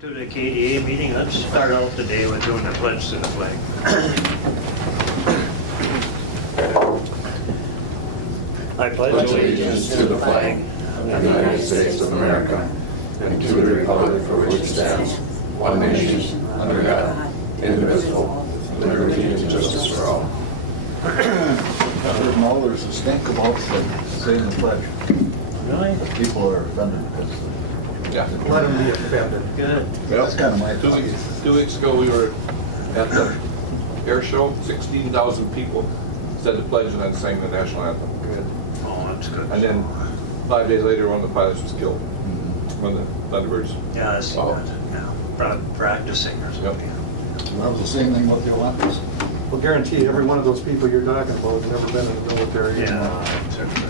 To the KDA meeting, let's start out today with doing the pledge to the flag. I pledge allegiance to the flag of the United States of America and to the republic for which it stands, one nation, under God, indivisible, with liberty and justice for all. There's a stink about saying the pledge. Really? People are offended because. Yeah. Let them be offended. Good. That's kind of my Two weeks ago, we were at the air show. 16,000 people said the pledge and then sang the national anthem. Good. Oh, that's good. And then 5 days later, one of the pilots was killed. One of the Thunderbirds. Yeah, I see that. Yeah, practicing or something. That was the same thing with the Olympics. Well, guarantee every one of those people you're talking about has never been in the military. Yeah.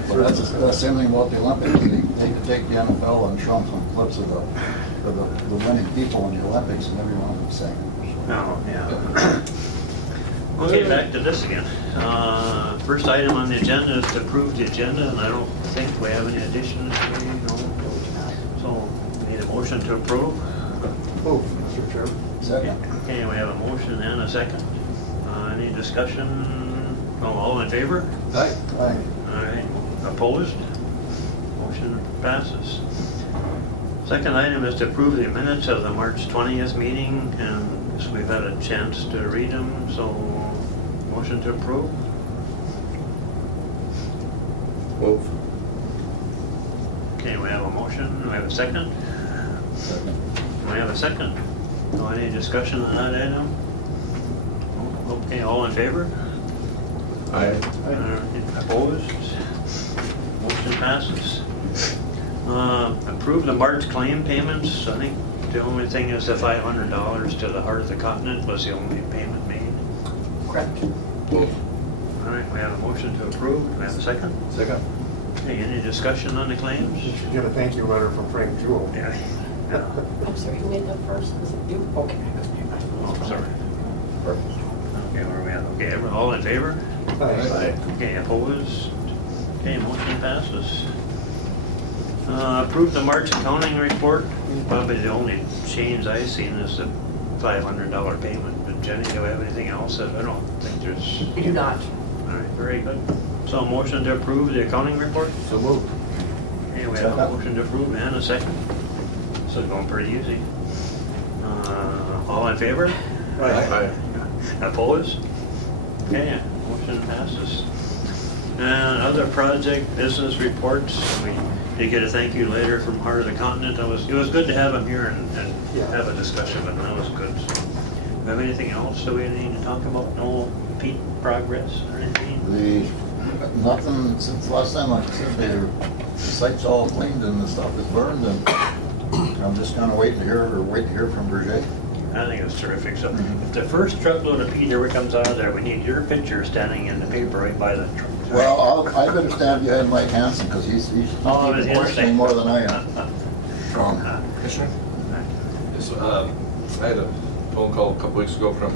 But that's the same thing about the Olympics. They could take the NFL and show them some clips of the winning people in the Olympics, and every one of them sang. Oh, yeah. Okay, back to this again. First item on the agenda is to approve the agenda, and I don't think we have any additions. No. So, we need a motion to approve. Oh, Mr. Chairman. Second. Okay, we have a motion and a second. Any discussion? No, all in favor? Aye. Aye. All right, opposed? Motion passes. Second item is to approve the minutes of the March 20th meeting, and we've had a chance to read them, so motion to approve. Move. Okay, we have a motion, we have a second. Second. We have a second. No, any discussion on that item? Okay, all in favor? Aye. Opposed? Motion passes. Approve the March claim payments. I think the only thing is the $500 to the Heart of the Continent was the only payment made. Correct. Move. All right, we have a motion to approve. Do we have a second? Second. Okay, any discussion on the claims? You should get a thank you letter from Frank Jewell. Yeah. I'm sorry, who made that first? Was it you? Okay. Oh, sorry. Perfect. Okay, where are we at? Okay, all in favor? Aye. Okay, opposed? Okay, motion passes. Approve the March accounting report. Probably the only change I've seen is the $500 payment. But Jenny, do we have anything else? I don't think there's... We do not. All right, very good. So motion to approve the accounting report? So moved. Okay, we have a motion to approve and a second. This is going pretty easy. All in favor? Aye. Opposed? Okay, motion passes. And other project business reports, we did get a thank you later from Heart of the Continent. It was good to have them here and have a discussion, but that was good. So, do we have anything else that we need to talk about? No peak progress or anything? Nothing since the last time I said the site's all cleaned and the stuff is burned, and I'm just kind of waiting to hear from Berger. I think it's terrific. So if the first truckload of peat ever comes out of there, we need your picture standing in the paper right by the truck. Well, I better stand behind Mike Hansen because he's questioning more than I am. Commissioner? Yes, I had a phone call a couple weeks ago from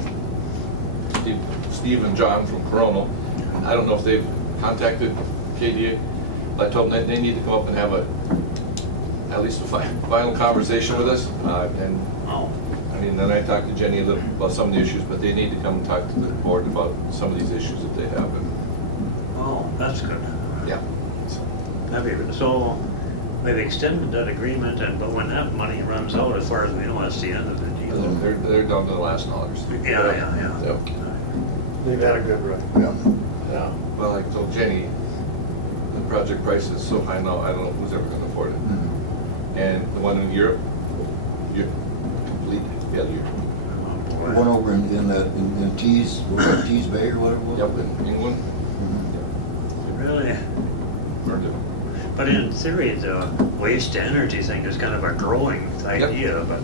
Steve and John from Coronal. I don't know if they've contacted KDA. I told them that they need to come up and have at least a final conversation with us. And then I talked to Jenny a little about some of the issues, but they need to come and talk to the board about some of these issues that they have. Oh, that's good. Yeah. So they've extended that agreement, but when that money runs out, as far as we know, that's the end of the deal. They're down to the last dollars. Yeah. Yep. They've had a good run. Yeah. Well, I told Jenny, the project price is so high now, I don't know who's ever going to afford it. And the one in Europe, complete failure. One over in Tees Bay or whatever it was? Yep, in England. Really? Burned it. But in theory, the waste to energy thing is kind of a growing idea, but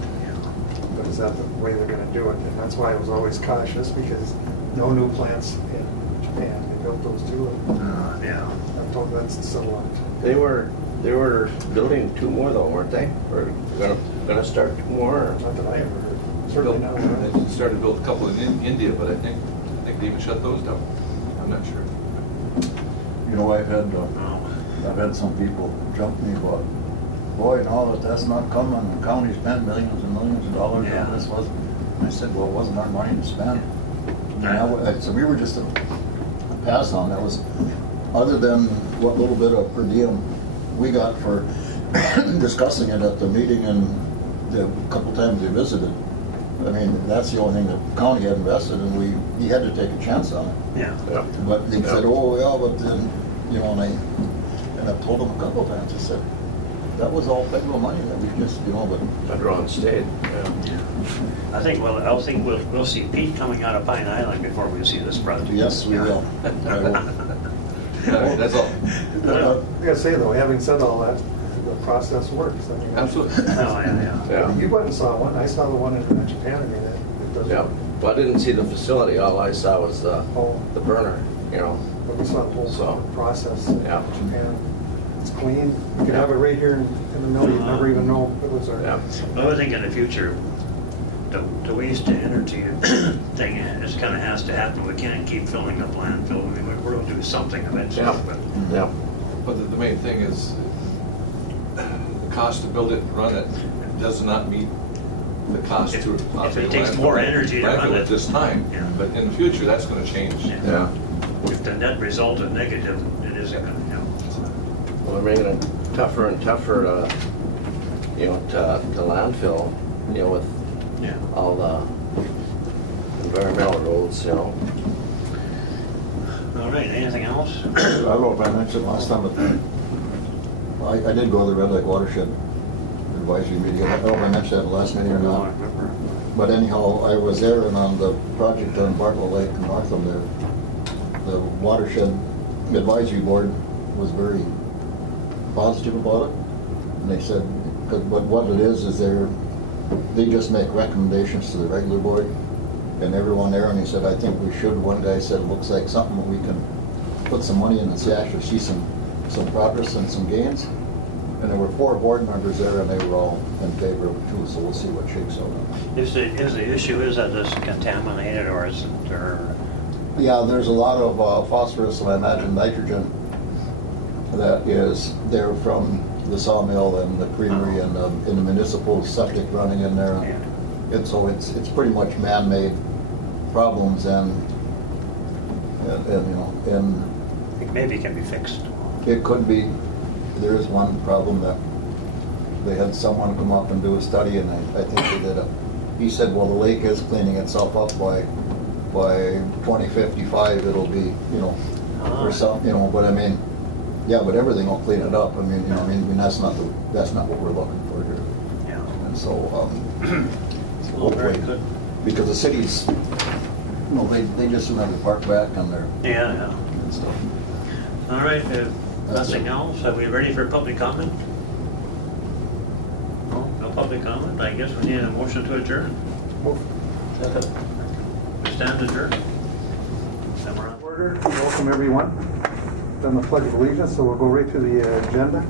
But is that the way they're going to do it? And that's why I was always cautious, because no new plants in Japan. They built those two. yeah. I'm told that's still locked. They were building two more though, weren't they? Or gonna start two more? Not that I ever heard. Certainly not. They started to build a couple in India, but I think they even shut those down. I'm not sure. You know, I've had some people jump me about boy, no, that's not coming. The county spent millions and millions of dollars Yeah. on this. I said, well, it wasn't our money to spend. So we were just a pass on. That was, other than what little bit of per diem we got for discussing it at the meeting and the couple times we visited. I mean, that's the only thing the county had invested, and we had to take a chance on it. Yeah. Yeah. But they said, oh, yeah, but then, you know, and I've told them a couple of times, I said, that was all federal money that we just, you know, but. Federal and state, yeah. I think we'll see peat coming out of Pine Island before we see this project. Yes, we will. I will. That's all. I gotta say though, having said all that, the process works. I mean, Absolutely. Oh, yeah. Yeah. You went and saw one, I saw the one in Japan, I mean, it does. Yeah, well, I didn't see the facility, all I saw was the burner, you know. But we saw the whole So, process in yeah. Japan. It's clean, you could have it right here in the mill, you'd never even know it was there. Yeah. Well, I think in the future, the waste to energy thing is kind of has to happen. We can't keep filling up landfill. I mean, we'll do something eventually. Yeah. But Yeah. But the main thing is, the cost to build it and run it does not meet the cost If- to. if it takes more energy to run landfill it. at this time, Yeah. but in the future, that's gonna change. Yeah. if the net result is negative, it isn't going to help. Well, they're making it tougher and tougher to, you know, to landfill, you know, with Yeah. all the environmental rules, you know. All right, anything else? I don't know if I mentioned last time, but I did go to the Lake Watershed advisory meeting. I don't know if I mentioned that in the last meeting or No, I not. remember. But anyhow, I was there, and on the project on Bartlett Lake in Northam there, the Watershed Advisory Board was very positive about it. And they said, but what it is they just make recommendations to the regular board and everyone there, and he said, I think we should. One guy said, it looks like something we can put some money in and actually see some progress and some gains. And there were 4 board members there, and they were all in favor of it too, so we'll see what shakes out. Is the issue is that it's contaminated, or is it, or? Yeah, there's a lot of phosphorus and I imagine nitrogen that is there from the sawmill and the creamery and the municipal septic running in there. Yeah. And so it's pretty much man-made problems and you know, and Maybe it can be fixed. it could be. There is one problem that they had someone come up and do a study, and I think they did he said, well, the lake is cleaning itself up by 2055 it'll be, you know, or something, you know, but I mean, yeah, but everything will clean it up. I mean, you know, I mean that's not what we're looking for here. Yeah. And so, Oh, very good. because the cities, you know, they just don't have to park back on their Yeah. and stuff. All right, That's nothing it. else? Are we ready for public comment? No public comment? I guess we need a motion to adjourn. We stand adjourned. And we're on. Order, welcome everyone. Done the Pledge of Allegiance, so we'll go right to the agenda.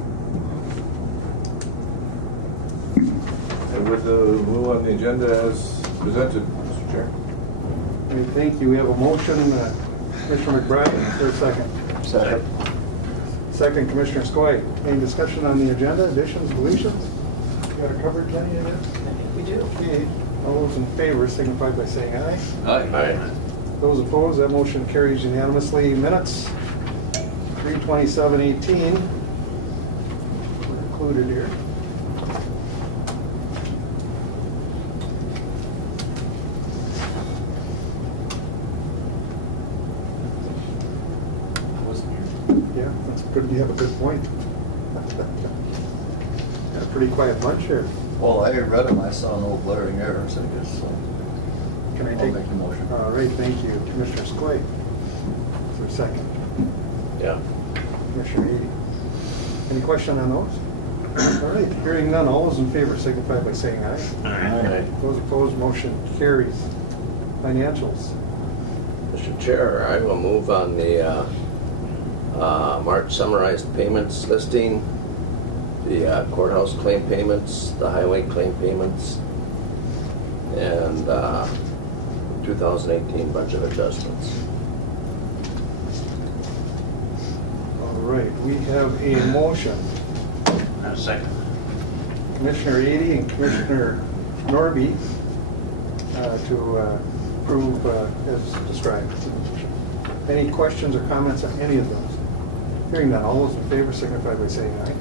And with the rule on the agenda as presented, Mr. Chair. Okay, thank you. We have a motion, Commissioner McBride, is there a second? Second. Second, Commissioner Skoye. Any discussion on the agenda, additions, deletions? You got it covered, Jenny, in it? I think we do. Okay, all those in favor signify by saying aye. Aye. Those opposed, that motion carries unanimously. Minutes, 3/27/18 were included here. Yeah, that's good, you have a good point. Got a pretty quiet bunch here. Well, I read them, I saw no glaring errors, I guess, so Can I I'll take? make the motion. All right, thank you. Commissioner Skoye. Is there a second? Yeah. Commissioner Ady. Any question on those? All right, hearing none, all those in favor signify by saying aye. All right. Right. Those opposed, motion carries. Financials. Mr. Chair, I will move on the March summarized payments listing, the courthouse claim payments, the highway claim payments, and 2018 budget adjustments. All right, we have a motion. A second. Commissioner Ady and Commissioner Norby to approve as described. Any questions or comments on any of those? Hearing none, all those in favor signify by saying aye.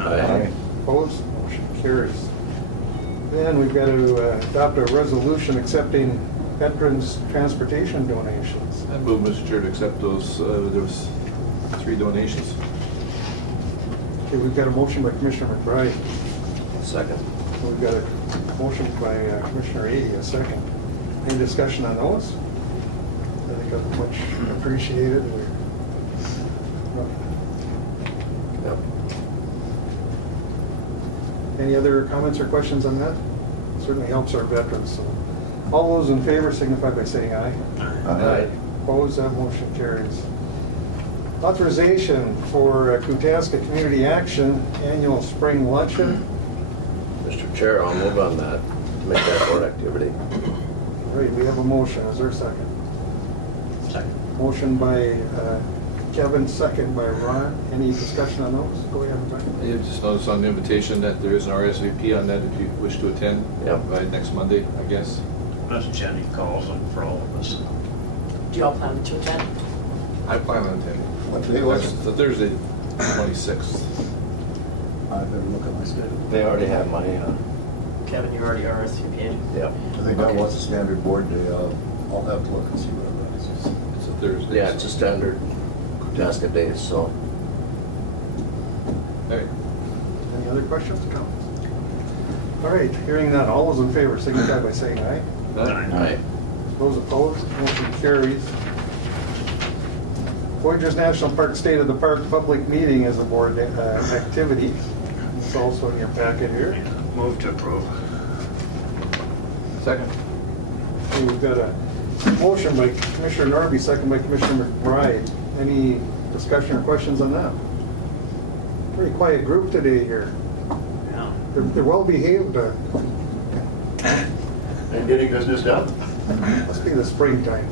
Aye. Opposed? Motion carries. Then we've got to adopt a resolution accepting veterans' transportation donations. I move, Mr. Chair, to accept those, there was 3 donations. Okay, we've got a motion by Commissioner McBride. Second. We've got a motion by Commissioner Ady, a second. Any discussion on those? I think that's much appreciated. Yep. Any other comments or questions on that? Certainly helps our veterans. So, all those in favor signify by saying aye. Aye. Opposed, that motion carries. Authorization for Kutaska Community Action Annual Spring Luncheon. Mr. Chair, I'll move on that, to make that board activity. All right, we have a motion. Is there a second? Second. Motion by Kevin, second by Ron. Any discussion on those? Go ahead, Ron. You just noticed on the invitation that there is an RSVP on that if you wish to attend. Yep. By next Monday, I guess. That's Jenny calls them for all of us. Do y'all plan to attend? I plan on attending. What day was That's it? the Thursday, 26th. I better look at my schedule. They already have my, Kevin, you already RSVP'd? yep. I think that was a standard board day. I'll have to look and see what it is. It's a Thursday. Yeah, it's a standard Kutaska day, so. Hey. Any other questions or comments? All right, hearing none. All those in favor signify by saying aye. Aye. Those opposed, motion carries. Voyageurs National Park State of the Park public meeting is a board activity. It's also in your packet here. Move to approve. Second. Okay, we've got a motion by Commissioner Norby, second by Commissioner McBride. Any discussion or questions on that? Pretty quiet group today here. Yeah. They're well behaved. And getting business done. Must be the springtime.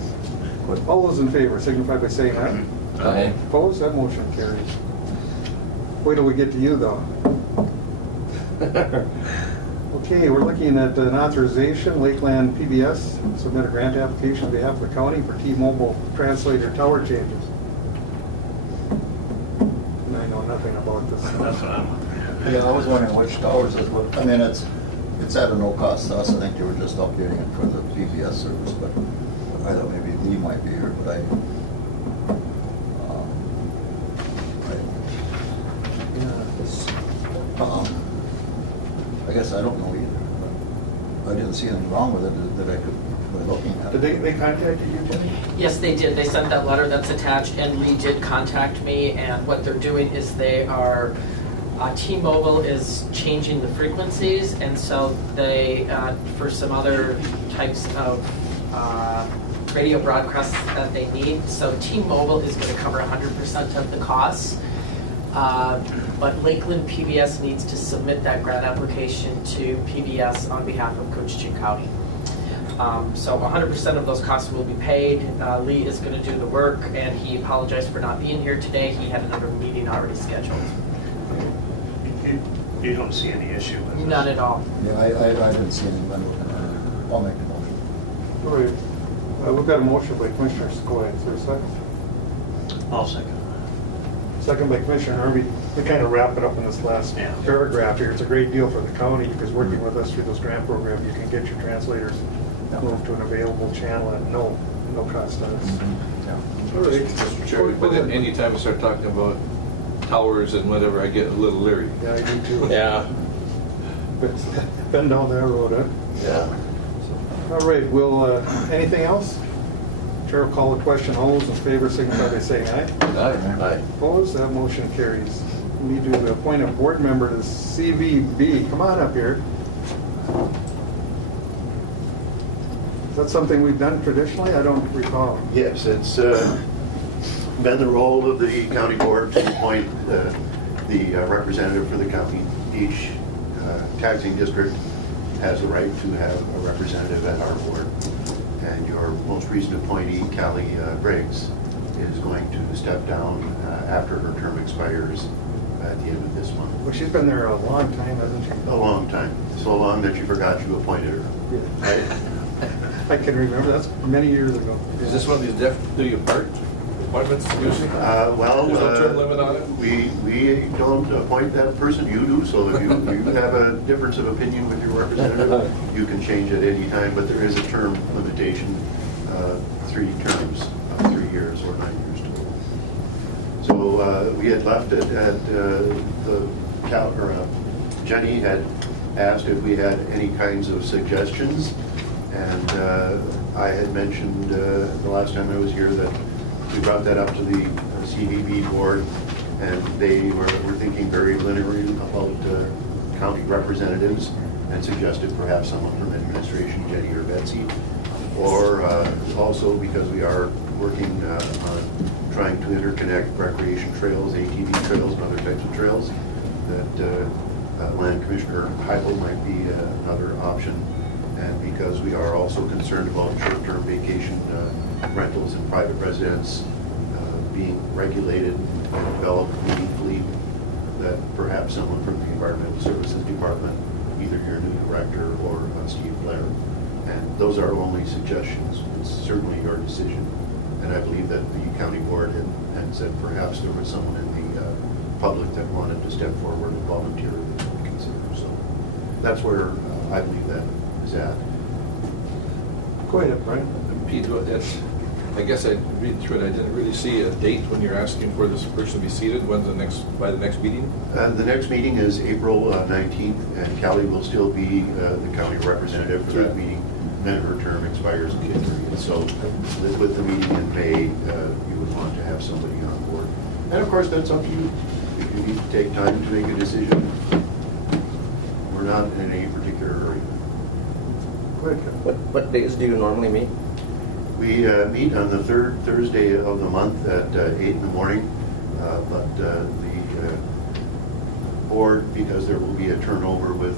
All those in favor signify by saying aye. Aye. Opposed, that motion carries. Wait till we get to you, though. Okay, we're looking at an authorization, Lakeland PBS, submit a grant application on behalf of the county for T-Mobile translator tower changes. And I know nothing about this. That's what I'm wondering. Yeah, I was wondering which towers it was. I mean, it's at a no cost to us. I think they were just updating it for the PBS service, but I thought maybe Lee might be here, but I guess I don't know either. But I didn't see anything wrong with it that I could, by looking at it. Did they contacted you, Jenny? Yes, they did. They sent that letter that's attached, and Lee did contact me, and what they're doing is they are, T-Mobile is changing the frequencies, and so they, for some other types of radio broadcasts that they need, so T-Mobile is going to cover 100% of the costs. But Lakeland PBS needs to submit that grant application to PBS on behalf of Coachella County. So 100% of those costs will be paid. Lee is going to do the work, and he apologized for not being here today. He had another meeting already scheduled. You don't see any issue with this? None at all. Yeah, I didn't see anything when looking at it. I'll make the motion. All right. We've got a motion by Commissioner Skoye. Is there a second? I'll second. Second by Commissioner Harvey. To kind of wrap it up in this last paragraph here, it's a great deal for the county because working with us through this grant program, you can get your translators moved to an available channel at no cost to us. All right. Mr. Chair, but then anytime we start talking about towers and whatever, I get a little leery. Yeah, I do too. Yeah. But been down that road, huh? Yeah. All right, anything else? Chair will call the question. All those in favor signify by saying aye. Aye. Opposed? That motion carries. We need to appoint a board member to the CVB. Come on up here. Is that something we've done traditionally? I don't recall. Yes, it's been the role of the county board to appoint the representative for the county. Each taxing district has the right to have a representative at our board. And your most recent appointee, Callie Briggs, is going to step down after her term expires at the end of this month. Well, she's been there a long time, hasn't she? A long time, so long that you forgot you appointed her. I can remember, that's many years ago. Is this one of these deputy appointments usually? Well, There's no term limit on it? we don't appoint that person, you do, so if you have a difference of opinion with your representative, you can change at any time, but there is a term limitation, 3 terms, 3 years or 9 years total. So we had left it at Jenny had asked if we had any kinds of suggestions, and I had mentioned the last time I was here that we brought that up to the CVB board, and they were thinking very linearly about county representatives and suggested perhaps someone from administration, Jenny or Betsy, or also because we are working on trying to interconnect recreation trails, ATV trails, and other types of trails, that Land Commissioner Heibel might be another option. And because we are also concerned about short-term vacation rentals and private residence being regulated and developed meaningfully, that perhaps someone from the Environmental Services Department, either your new director or Steve Blair. And those are only suggestions. It's certainly your decision. And I believe that the county board had said perhaps there was someone in the public that wanted to step forward and volunteer that we would consider. So that's where I believe that is at. Go ahead, Brian. Pete, I guess I read through it, I didn't really see a date when you're asking for this person to be seated. When's by the next meeting? The next meeting is April 19th, and Callie will still be the county representative for that meeting. Then her term expires in January. So with the meeting in May, you would want to have somebody on board. And of course, that's up to you. If you need to take time to make a decision, we're not in any particular hurry. Go ahead, Kevin. What days do you normally meet? We meet on the third Thursday of the month at 8 in the morning, but the board, because there will be a turnover with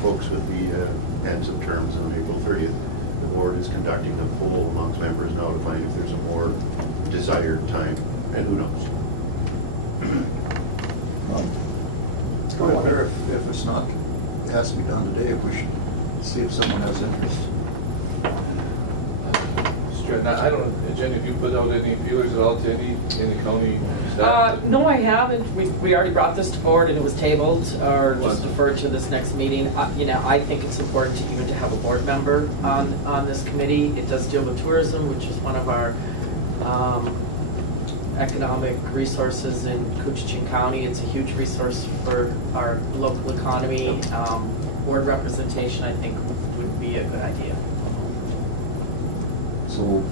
folks with the ends of terms on April 30th, the board is conducting a poll amongst members now to find if there's a more desired time, and who knows. I wonder if it's not, it has to be done today, if we should see if someone has interest. I don't know, Jenny, have you put out any feelers at all to any county staff? No, I haven't. We already brought this to board and it was tabled or just deferred to this next meeting. I think it's important to have a board member on this committee. It does deal with tourism, which is one of our economic resources in Coochin County. It's a huge resource for our local economy. Board representation, I think, would be a good idea. So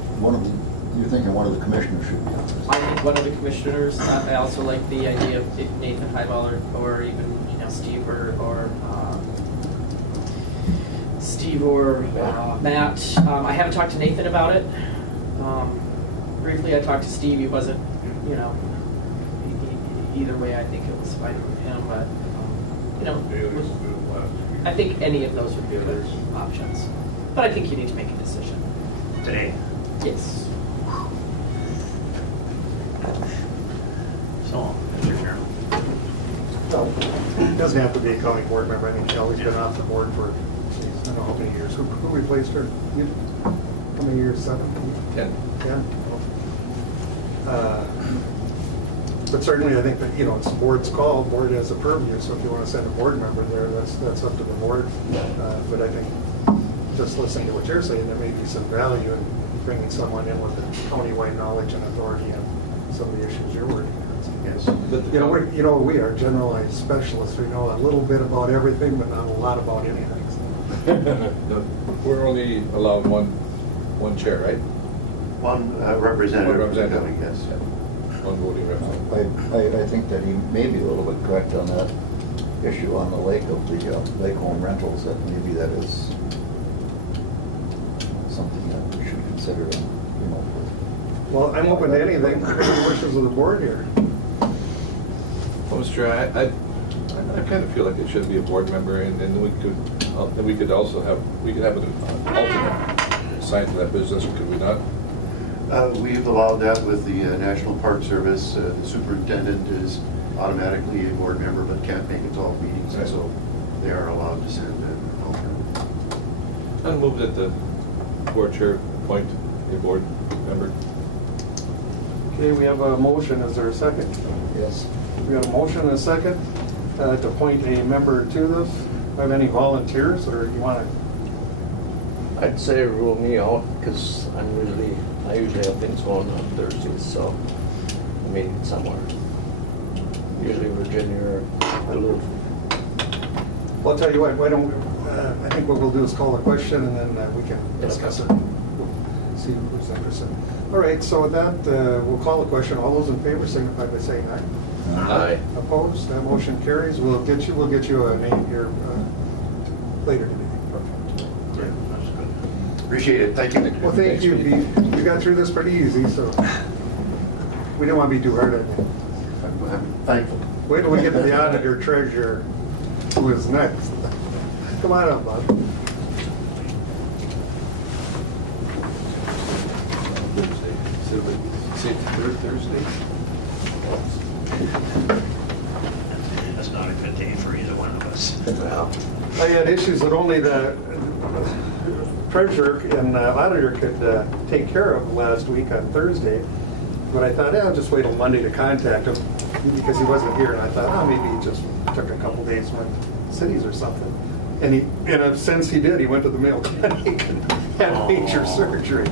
you're thinking one of the commissioners should be on this? I think one of the commissioners. I also like the idea of Nathan Heibel or even Steve or Matt. I haven't talked to Nathan about it. Briefly, I talked to Steve. He wasn't, either way. I think it was fine with him, but I think any of those would be good options. But I think you need to make a decision. Today. Yes. So, Mr. Chairman. Well, it doesn't have to be a county board member. I mean, Shelley's been off the board for, I don't know how many years. Who replaced her? You? How many years? 7? 10. 10? But certainly, I think that, it's the board's call. Board has a purview, so if you want to send a board member there, that's up to the board. But I think just listening to what you're saying, there may be some value in bringing someone in with the countywide knowledge and authority on some of the issues you're working on. Yes. We are generalized specialists. We know a little bit about everything, but not a lot about anything. We're only allowed one chair, right? One representative. One representative. Yes. One voting representative. I think that he may be a little bit correct on that issue on the lake of the lake home rentals, that maybe that is something that we should consider, Well, I'm open to anything. Any wishes of the board here? Well, Mr. Chair, I kind of feel like it should be a board member, and then we could also have an alternate assigned to that business, could we not? We've allowed that with the National Park Service. The superintendent is automatically a board member but can't make it to all meetings, and so they are allowed to send an alternate. I'll move that the board chair appoint a board member. Okay, we have a motion. Is there a second? Yes. We got a motion and a second to appoint a member to this. Have any volunteers, or you want to? I'd say rule me out, because I usually have things going on Thursdays, so I mean somewhere. Usually Virginia or Duluth. Well, I'll tell you what, why don't, I think what we'll do is call a question, and then we can discuss it. See who's interested. All right, so with that, we'll call a question. All those in favor signify by saying aye. Aye. Opposed? That motion carries. We'll get you a name here later today. Yeah, that's good. Appreciate it, thank you. Well, thank you. You got through this pretty easy, so we didn't want to be too hard on you. I'm thankful. Wait till we get to the auditor treasurer, who is next. Come on up, Bob. Say Thursday. That's not a good day for either one of us. Well, I had issues that only the treasurer and auditor could take care of last week on Thursday. But I thought, I'll just wait till Monday to contact him because he wasn't here. And I thought, maybe he just took a couple days, went to cities or something. And in a sense, he did. He went to the Mayo Clinic and had major surgery.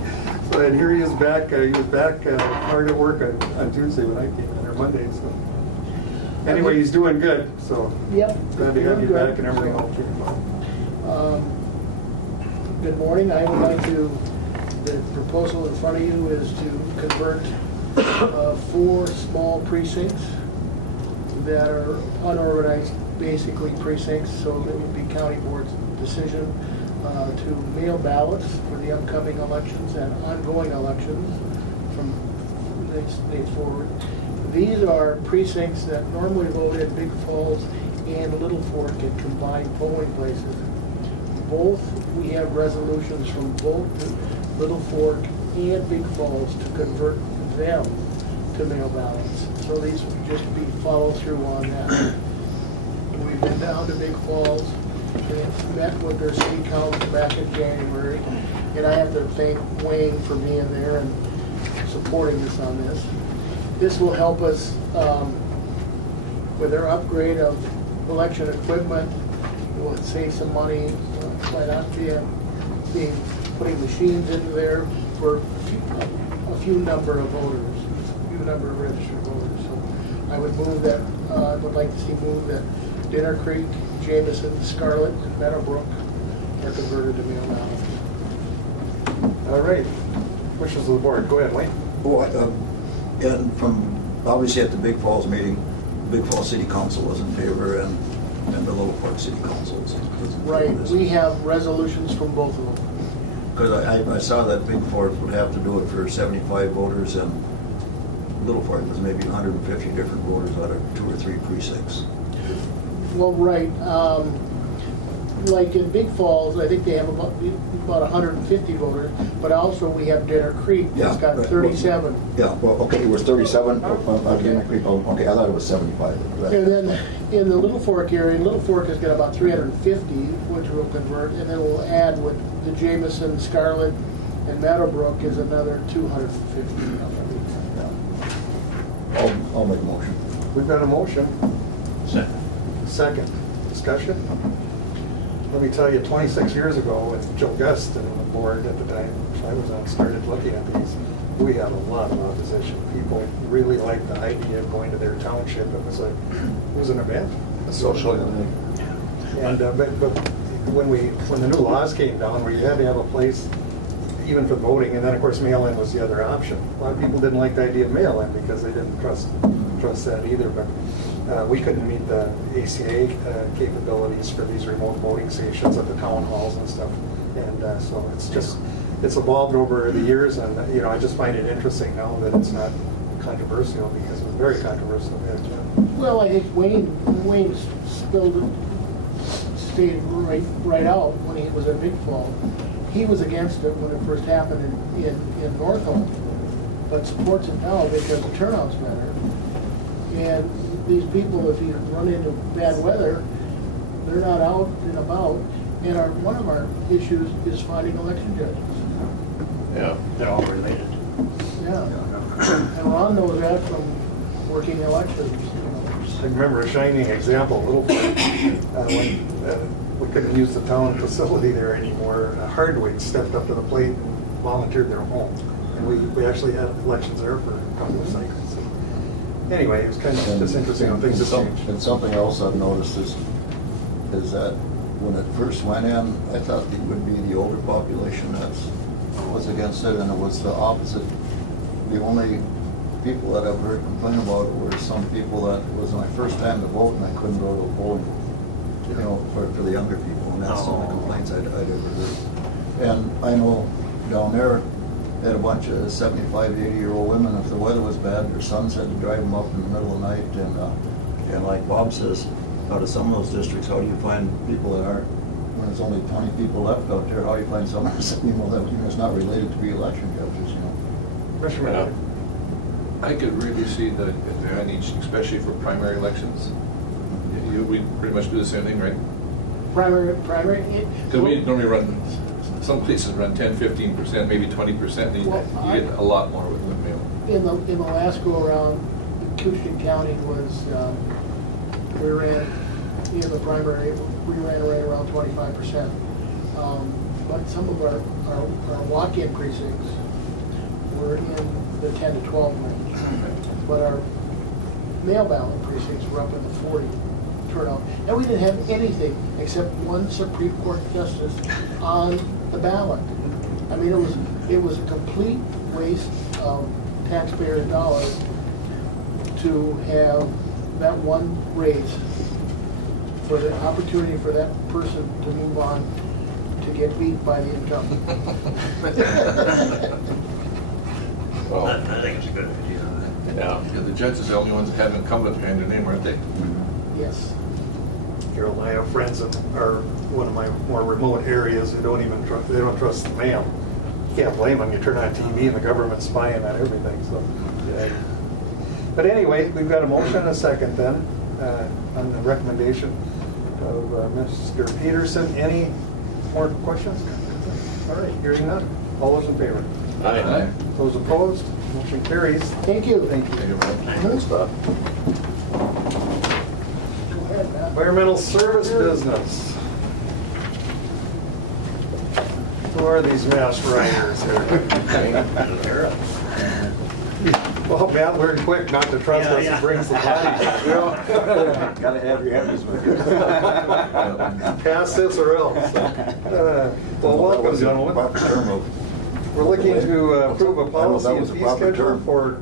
So and here he is back. He was back hard at work on Tuesday when I came in, or Monday. So anyway, he's doing good. So Yep. glad to have you back and everything all came out. Good morning. I would like to, the proposal in front of you is to convert 4 small precincts that are unorganized, basically precincts, so it would be county board's decision to mail ballots for the upcoming elections and ongoing elections from next days forward. These are precincts that normally vote in Big Falls and Little Fork in combined polling places. We have resolutions from both Little Fork and Big Falls to convert them to mail ballots. So these would just be follow through on that. We've been down to Big Falls and met with their city council back in January. And I have to thank Wayne for being there and supporting us on this. This will help us with their upgrade of election equipment. It will save some money by not putting machines into there for a few number of voters, a few number of registered voters. So I would move that, I would like to see move that Dinner Creek, Jameson, Scarlet, and Meadowbrook are converted to mail ballots. All right. Wishes of the board. Go ahead, Wayne. And from, obviously at the Big Falls meeting, Big Falls City Council was in favor and the Little Fork City Council was in favor. Right, we have resolutions from both of them. Because I saw that Big Fork would have to do it for 75 voters and Little Fork was maybe 150 different voters out of 2 or 3 precincts. Well, right, like in Big Falls, I think they have about 150 voters, but also we have Dinner Creek that's got right. 37. Yeah, well, okay, it was 37 on Dinner Creek. Oh, okay, I thought it was 75. And then in the Little Fork area, Little Fork has got about 350, which will convert, and then we'll add with the Jameson, Scarlet, and Meadowbrook is another 250. I'll make a motion. We've got a motion. Second. Second. Discussion? Let me tell you, 26 years ago, with Joe Gust and the board at the time, which I was on, started looking at these, we had a lot of opposition. People really liked the idea of going to their township. It was an event. a social event. And, but when the new laws came down, where you had to have a place even for voting, and then of course mail-in was the other option. A lot of people didn't like the idea of mail-in because they didn't trust that either, but we couldn't meet the ACA capabilities for these remote voting stations at the town halls and stuff. And so it's evolved over the years, and I just find it interesting now that it's not controversial, because it was very controversial back then. Well, I think Wayne stated right out when he was at Big Fall. He was against it when it first happened in North Home. but supports it now because the turnout's better. And these people, if you run into bad weather, they're not out and about. And one of our issues is finding election judges. Yeah. They're all related. Yeah. And Ron knows that from working elections, you know. I remember a shining example, a little bit, when we couldn't use the town facility there anymore. Hardwick stepped up to the plate and volunteered their home. And we actually had elections there for a couple of cycles. Anyway, it was kind of just interesting how things have changed. And something else I've noticed is that when it first went in, I thought it would be the older population that was against it, and it was the opposite. The only people that I've heard complain about it were some people that it was my first time to vote and I couldn't go to a polling booth, you know, for the younger people, and that's some of the complaints I'd ever heard. And I know down there, they had a bunch of 75, 80-year-old women. If the weather was bad, their sons had to drive them up in the middle of the night. And like Bob says, out of some of those districts, how do you find people that aren't, when there's only 20 people left out there, how do you find some people that, you know, it's not related to be election judges, you know? Yeah. I could really see the advantage, especially for primary elections. We pretty much do the same thing, right? Primary. Because we normally run, some places run 10, 15%, maybe 20%, and you get a lot more with the mail. In the last go around, Houston County was, we ran in the primary, we ran right around 25%. But some of our walk-in precincts were in the 10 to 12 range. But our mail ballot precincts were up in the 40 turnout. And we didn't have anything except one Supreme Court justice on the ballot. I mean, it was a complete waste of taxpayer dollars to have that one race for the opportunity for that person to move on to get beat by the incumbent. Well, I think it's a good idea. yeah, the judges are the only ones that have incumbent behind their name, aren't they? Yes. Carol and I have friends in one of my more remote areas who don't even they don't trust the mail. You can't blame them. You turn on TV and the government's spying on everything. So, yeah. But anyway, we've got a motion and a second then on the recommendation of Mr. Peterson. Any more questions? All right, hearing none. All those in favor? Aye. Those opposed? Motion carries. Thank you. Thank you. Thank you, Bob. Thanks, Bob. Go ahead, Matt. Environmental service business. Who are these mass writers here? Well, Matt learned quick not to trust us and brings the bodies. Gotta have your hands with you. Pass this or else. Well, welcome, gentlemen. Proper term of- We're looking to approve a policy That and was a fee proper schedule term. for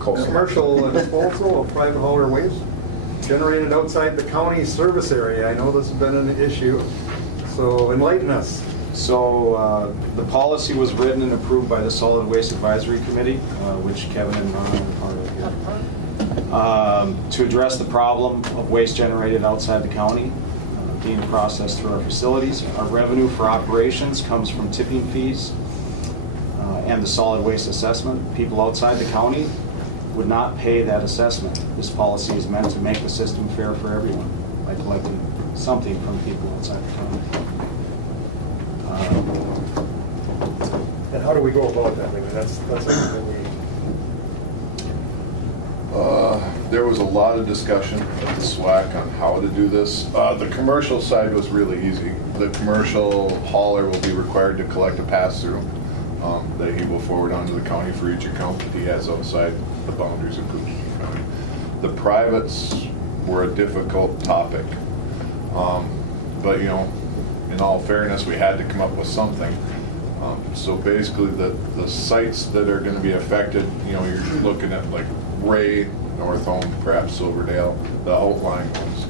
commercial disposal of private hauler waste generated outside the county service area. I know this has been an issue, so enlighten us. So the policy was written and approved by the Solid Waste Advisory Committee, which Kevin and Ron are part of here, to address the problem of waste generated outside the county being processed through our facilities. Our revenue for operations comes from tipping fees and the solid waste assessment. People outside the county would not pay that assessment. This policy is meant to make the system fair for everyone by collecting something from people outside the county. And how do we go about that? I mean, that's something we... There was a lot of discussion at the SWAC on how to do this. The commercial side was really easy. The commercial hauler will be required to collect a pass-through that he will forward onto the county for each account that he has outside the boundaries of Coos County. The privates were a difficult topic. But, you know, in all fairness, we had to come up with something. So basically, the sites that are going to be affected, you know, you're looking at like Ray, North Home, perhaps Silverdale, the outlying ones.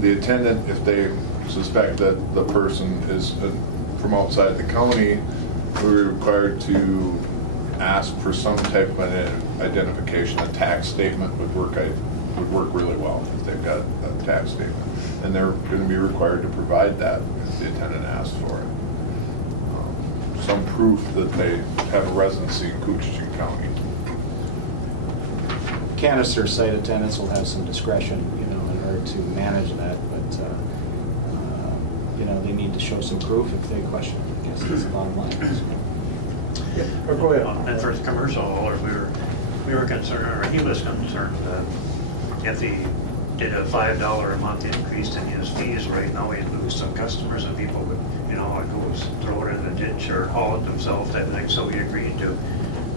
The attendant, if they suspect that the person is from outside the county, we're required to ask for some type of an identification. A tax statement would work really well if they've got a tax statement. And they're going to be required to provide that if the attendant asks for it. some proof that they have a residency in Coochin County. Canister site attendants will have some discretion, in order to manage that, but, they need to show some proof if they question it. I guess that's the bottom line. Or go ahead. And for the commercial haulers, we were concerned, or he was concerned that if he did a $5 a month increase in his fees right now, he'd lose some customers and people would, throw it in the ditch or haul it themselves, type of thing. So we agreed to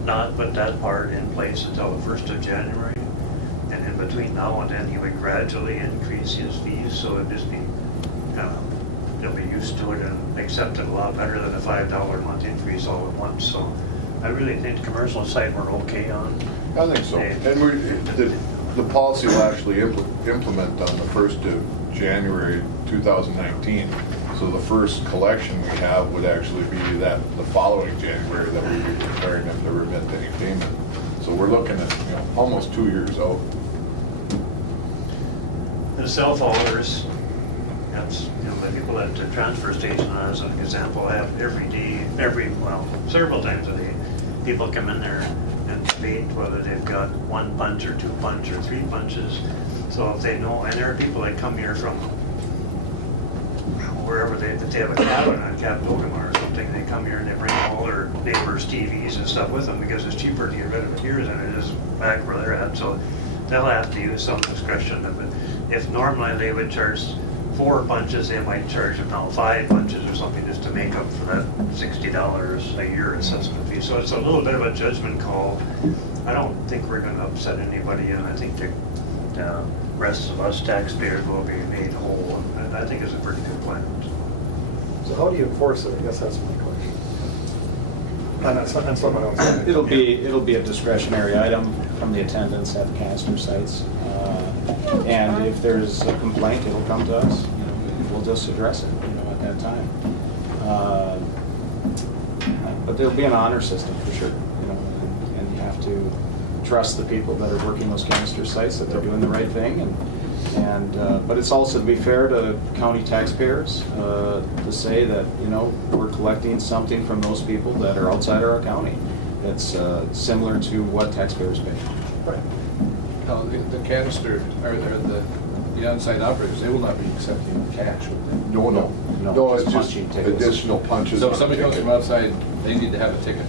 not put that part in place until the 1st of January. And in between now and then, he would gradually increase his fees, so it'd just be, they'll be used to it and accept it a lot better than a $5 a month increase all at once. So I really think the commercial side we're okay on. I think so. And the policy will actually implement on the 1st of January 2019. So the first collection we have would actually be the following January that we'd be requiring them to remit any payment. So we're looking at almost 2 years out. The self-haulers, that's, the people at the transfer station, as an example, have every day, several times a day, people come in there and debate whether they've got 1 punch or 2 punch or 3 punches. So if they know, and there are people that come here from wherever if they have a cabin on Capitolima or something, they come here and they bring all their neighbors' TVs and stuff with them because it's cheaper to get rid of it here than it is back where they're at. So they'll have to use some discretion. But if normally they would charge 4 punches, they might charge them now 5 punches or something just to make up for that $60 a year assessment fee. So it's a little bit of a judgment call. I don't think we're going to upset anybody, and I think the rest of us taxpayers will be made whole. And I think it's a pretty good plan. So how do you enforce it? I guess that's my question. And someone else. It'll be a discretionary item from the attendants at the canister sites. And if there's a complaint, it'll come to us. We'll just address it, at that time. But there'll be an honor system for sure, and you have to trust the people that are working those canister sites that they're doing the right thing. But it's also to be fair to county taxpayers to say that we're collecting something from those people that are outside our county that's similar to what taxpayers pay. Right. The canister or the on-site operators, they will not be accepting cash, would they? No, it's just punching tickets. additional punches. So on if somebody a comes ticket. from outside, they need to have a ticket.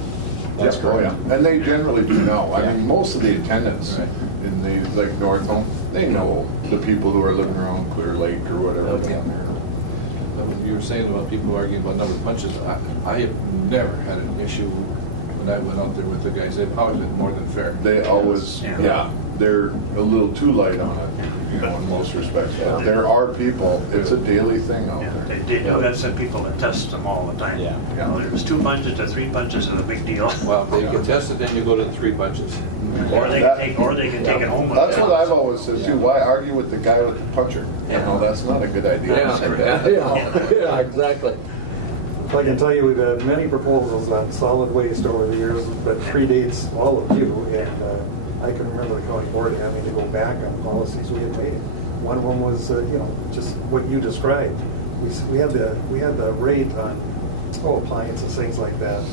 That's Yeah, correct. oh, yeah. And they generally do know. I Yeah. mean, most of the attendants Right. in the, like Northam, they know the people who are living around Clear Lake or whatever Okay. down there. What you were saying about people arguing about number of punches, I have never had an issue when I went out there with the guys. They've always been more than fair. They always, Yeah. they're a little too light on it, in most respects. But there are people, it's a daily thing out Yeah, there. they do have some people that test them all the time. Yeah. It was 2 punches to 3 punches is a big deal. Well, if they get tested, then you go to the 3 punches. Or they can take it home with them. That's what I've always said too. Why argue with the guy with the puncher? That's not a good idea. Yeah, exactly. I can tell you, we've had many proposals on solid waste over the years that predates all of you, and I can remember the county board having to go back on policies we had made. One of them was, just what you described. We had the rate on appliances, things like that.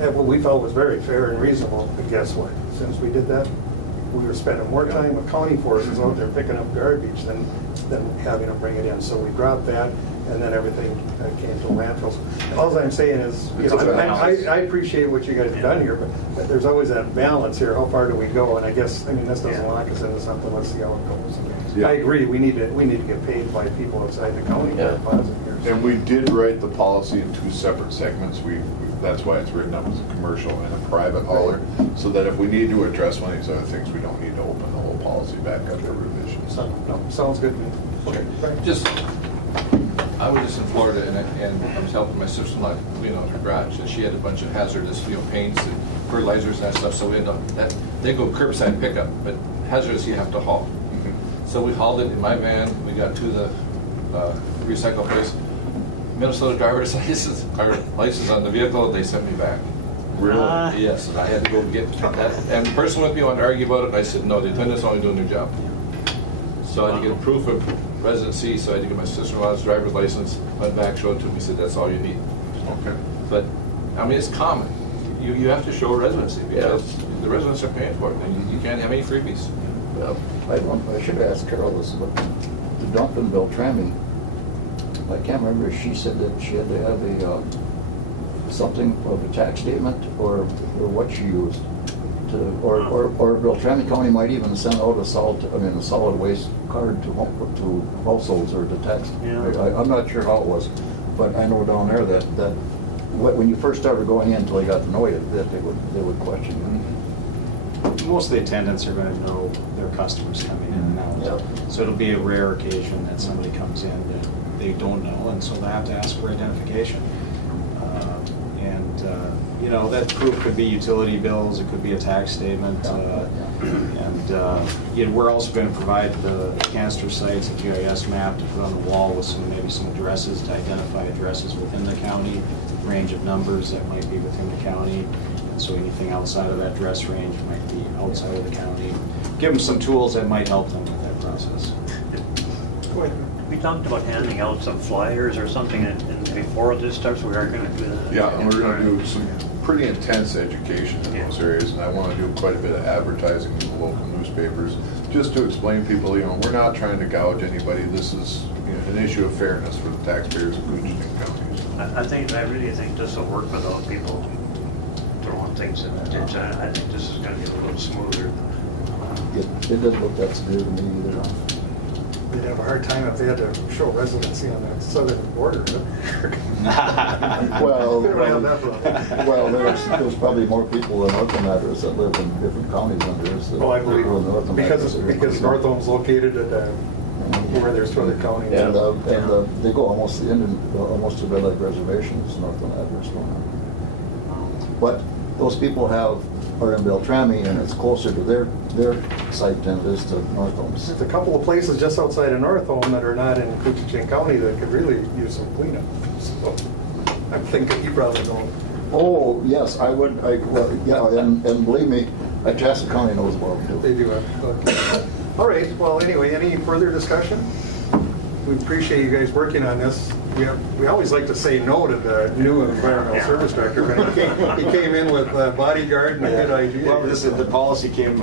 At what we felt was very fair and reasonable. But guess what? As soon as we did that, we were spending more time with county forces out there picking up garbage than having them bring it in. So we dropped that, and then everything came to landfills. All I'm saying is, I appreciate what you guys have done here, but there's always that balance here. How far do we go? And I guess, this doesn't lock us into something. Let's see how it goes. Yeah. I agree. We need to get paid by people outside the county. Yeah. And we did write the policy in 2 separate segments. That's why it's written up as a commercial and a private hauler, so that if we need to address one of these other things, we don't need to open the whole policy back up for revision. Sounds good to me. Okay. I was just in Florida and I was helping my sister-in-law clean out her garage, and she had a bunch of hazardous, paints and fertilizers and that stuff. So we ended up they go curbside pickup, but hazardous you have to haul. So we hauled it in my van. We got to the recycle place. Minnesota driver's license on the vehicle. They sent me back. Really? Yes, and I had to go get that. And the person with me wanted to argue about it, and I said, no, the attendant's only doing their job. So I had to get proof of residency, so I had to get my sister-in-law's driver's license, went back, showed it to him, he said, that's all you need. Okay. But, I mean, it's common. You have to show residency because the residents are paying for it, and you can't have any freebies. I should ask Carol this, but the dump in Beltrami, I can't remember if she said that she had to have a, something of a tax statement or what she used. Or Beltrami County might even send out a solid waste card to households or to tax. Yeah. I'm not sure how it was, but I know down there that when you first started going in until they got to know you, that they would question you. Most of the attendants are going to know their customers coming in and out. Yeah. So it'll be a rare occasion that somebody comes in that they don't know, and so they have to ask for identification. You know, that proof could be utility bills, it could be a tax statement, we're also going to provide the canister sites, a GIS map to put on the wall with maybe some addresses to identify addresses within the county, range of numbers that might be within the county, and so anything outside of that address range might be outside of the county. Give them some tools that might help them with that process. We talked about handing out some flyers or something, and before this starts, we are going to do that. Yeah, and we're gonna do some pretty intense education in those areas, and I wanna do quite a bit of advertising in the local newspapers, just to explain to people, we're not trying to gouge anybody. This is an issue of fairness for the taxpayers of Wichita County. I really think this will work without people throwing things in the ditch. I think this is going to be a little smoother. It doesn't look that severe to me either. They'd have a hard time if they had to show residency on the southern border. Well, They don't have that problem. well, there's probably more people in Northam address that live in different counties than there is. Oh, I believe, people in Northam because address. Northam's located at where there's two other counties. And they go almost to Red Lake reservations, Northam address going on. But those people are in Beltrami, and it's closer to their site than it is to Northam's. There's a couple of places just outside of Northam that are not in Coochin County that could really use some cleanup. So I'm thinking you probably know. Oh, yes, I would, and believe me, Atchison County knows about them They too. do have. Okay. All right, well, anyway, any further discussion? We appreciate you guys working on this. We always like to say no to the new environmental service director, but he came in with a bodyguard and a good idea. Well, the policy came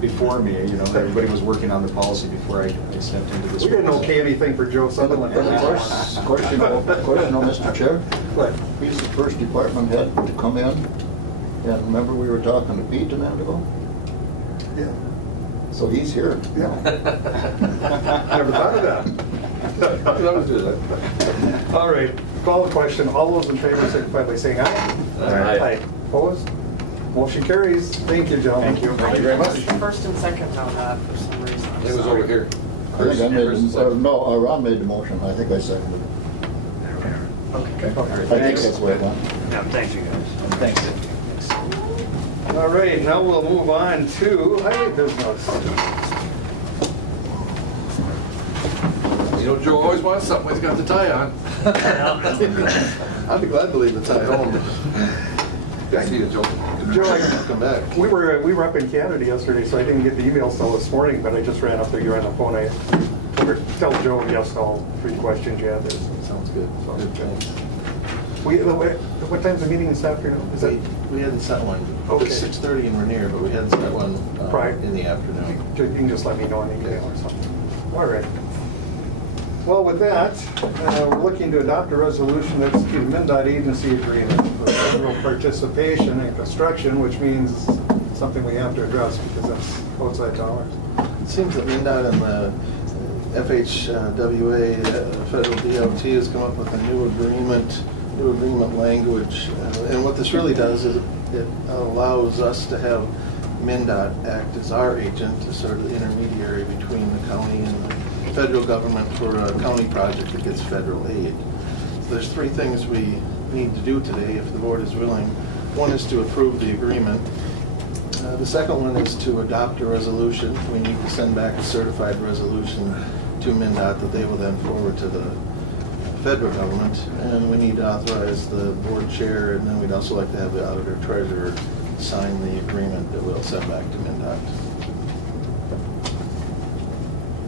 before me, everybody was working on the policy before I stepped into this. We didn't okay anything for Joe And Sutherland. of course, you know, Mr. Chair, But he's the first department head to come in, and remember we were talking to Pete a minute ago? yeah, So he's here. yeah. Never thought of that. All right, call the question. All those in favor signify by saying aye. Aye. Opposed? Motion carries. Thank you, gentlemen. Thank you. Thank you very much. First and second on that for some reason. I'm It was sorry. over here. I think I made, First and second. no, Ron made the motion, I think I seconded it. Okay. I think that's what I done. Yeah, thank you guys. Thanks. All right, now we'll move on to highway business. Joe always wants something, he's got the tie on. I'd be glad to leave the tie home. Good to see you, Joe. Joe, Come back. we were up in Canada yesterday, so I didn't get the emails till this morning, but I just ran up there, you're on the phone. I told her, tell Joe yes to all 3 questions you had there. So Sounds good. Good, thanks. what time's the meeting this afternoon? Is that We hadn't set one. Okay. It's 6:30 and we're near, but we hadn't set one Prior. in the afternoon. You can just let me know on the email or something. All right. Well, with that, we're looking to adopt a resolution to execute a MnDOT agency agreement for federal participation in construction, which means something we have to address because that's outside dollars. It seems that MnDOT and the FHWA, federal DOT, has come up with a new agreement language. And what this really does is it allows us to have MnDOT act as our agent, as sort of the intermediary between the county and the federal government for a county project that gets federal aid. So there's 3 things we need to do today, if the board is willing. One is to approve the agreement. The second one is to adopt a resolution. We need to send back a certified resolution to MnDOT that they will then forward to the federal government. And we need to authorize the board chair, and then we'd also like to have the auditor treasurer sign the agreement that we'll send back to MnDOT.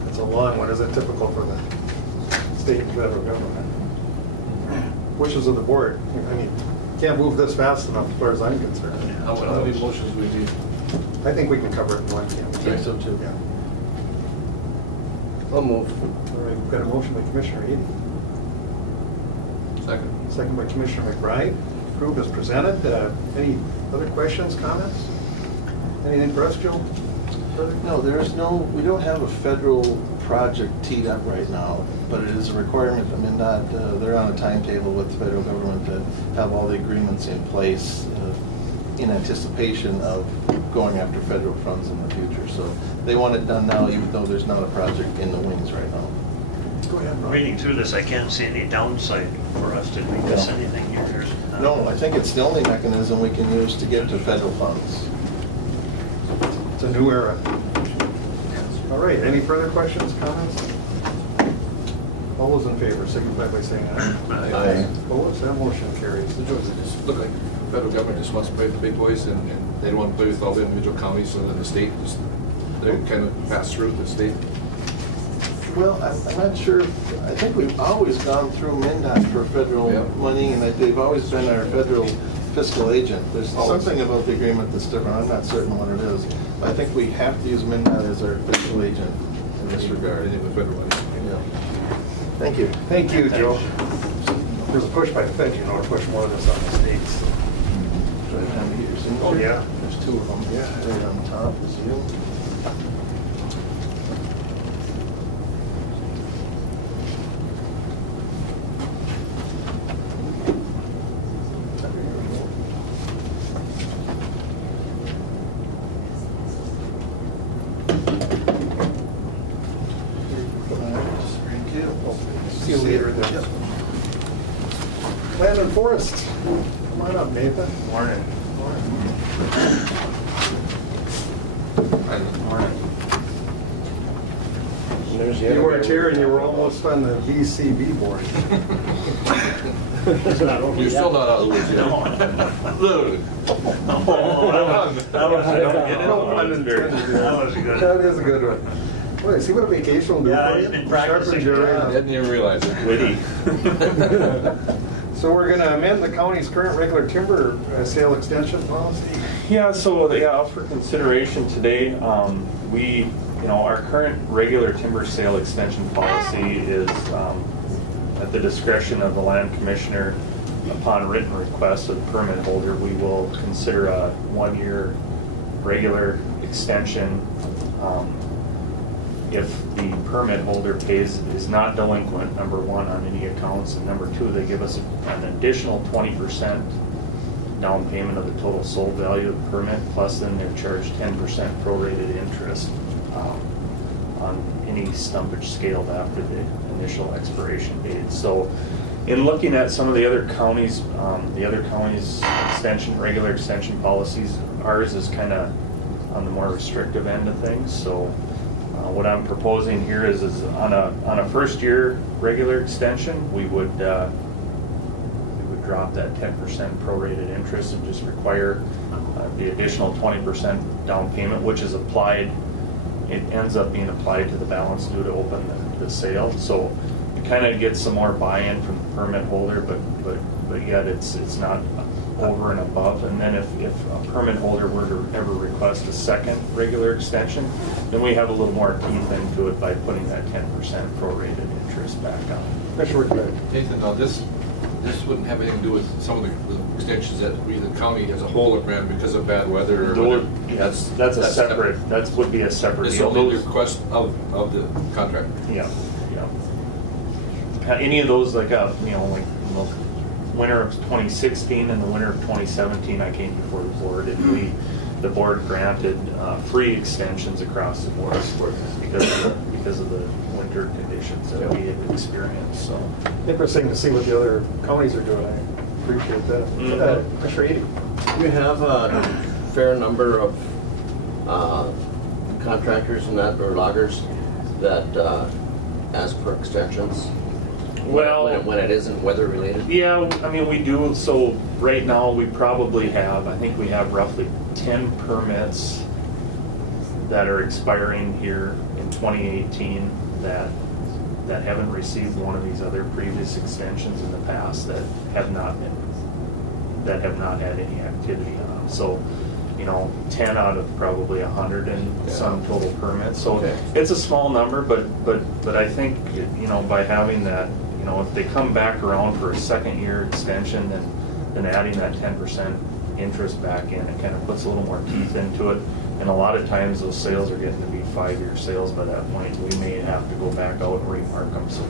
It's a long one. Is it typical for the state and federal government? Wishes of the board. I mean, Can't move this fast enough as far as I'm concerned. How many motions we need? I think we can cover it in one, Kim. I think so, too. Yeah. I'll move. All right, we've got a motion by Commissioner Eden, Second. second by Commissioner McBride. Approved as presented. Any other questions, comments? Anything for us, Joe? Further? No, we don't have a federal project teed up right now, but it is a requirement of MnDOT. They're on a timetable with the federal government to have all the agreements in place in anticipation of going after federal funds in the future. So they want it done now, even though there's not a project in the wings right now. Go ahead, Ron. Reading through this, I can't see any downside for us. Did we miss anything here? No, I think it's the only mechanism we can use to get to federal funds. It's a new era. All right, any further questions, comments? All those in favor, signify by saying aye. Aye. Opposed, that motion carries. So Joe, does it just look like the federal government just wants to play with the big boys and they don't want to play with all the individual counties, so then the state just, they kind of pass through the state? Well, I'm not sure. I think we've always gone through MnDOT for federal money, and that they've always been our federal fiscal agent. There's something about the agreement that's different. I'm not certain what it is. But I think we have to use MnDOT as our fiscal agent in this regard. Any of the federal money? Yeah. Thank you. Thank you, Joe. There's a push by the Fed, to push more of this on the states. Right down here, signature. Oh, yeah. There's two of them. Yeah. Right on top is you. Thank you. See you later then. Land and Forest. Come on up, Nathan. Morning. There's the You other weren't guy. here and you were almost on the VCB board. You're still not out of the woods yet. Literally. That was No pun intended. That was good. That is a good one. Boy, see what a vacation will do Yeah, for he's you. been practicing. Sharpens your I didn't even realize it. Witty. So we're going to amend the county's current regular timber sale extension policy. Yeah, so up for consideration today, our current regular timber sale extension policy is at the discretion of the land commissioner. Upon written request of the permit holder, we will consider a 1-year regular extension. If the permit holder is not delinquent, number one, on any accounts, and number two, they give us an additional 20% down payment of the total sold value of the permit, plus then they're charged 10% prorated interest on any stumpage scaled after the initial expiration date. So in looking at some of the other counties' regular extension policies, ours is kind of on the more restrictive end of things. So what I'm proposing here is on a first year regular extension, we would drop that 10% prorated interest and just require the additional 20% down payment, which is applied. It ends up being applied to the balance due to open the sale. So it kind of gets some more buy-in from the permit holder, but yet it's not over and above. And then if a permit holder were to ever request a second regular extension, then we have a little more teeth into it by putting that 10% prorated interest back on. Nathan, now this wouldn't have anything to do with some of the extensions that we, the county as a whole, have ran because of bad weather or whatever. That's a separate. That would be a separate It's deal. only the request of the contractor. Yeah. Any of those, like the winter of 2016 and the winter of 2017, I came before the board, and the board granted free extensions across the board because of the winter conditions that we had experienced. So Interesting to see what the other counties are doing. I appreciate that. Commissioner Edy. We have a fair number of contractors and that, or loggers, that ask for extensions. Well, when it isn't weather related. yeah, I mean we do. So right now we probably have, I think we have roughly 10 permits that are expiring here in 2018 that haven't received one of these other previous extensions in the past that have not that have not had any activity on them. So, 10 out of probably 100 and some total permits. So Okay. it's a small number, but I think, by having that, if they come back around for a second year extension, then adding that 10% interest back in, it kind of puts a little more teeth into it. And a lot of times those sales are getting to be 5-year sales by that point. We may have to go back out and remark them, so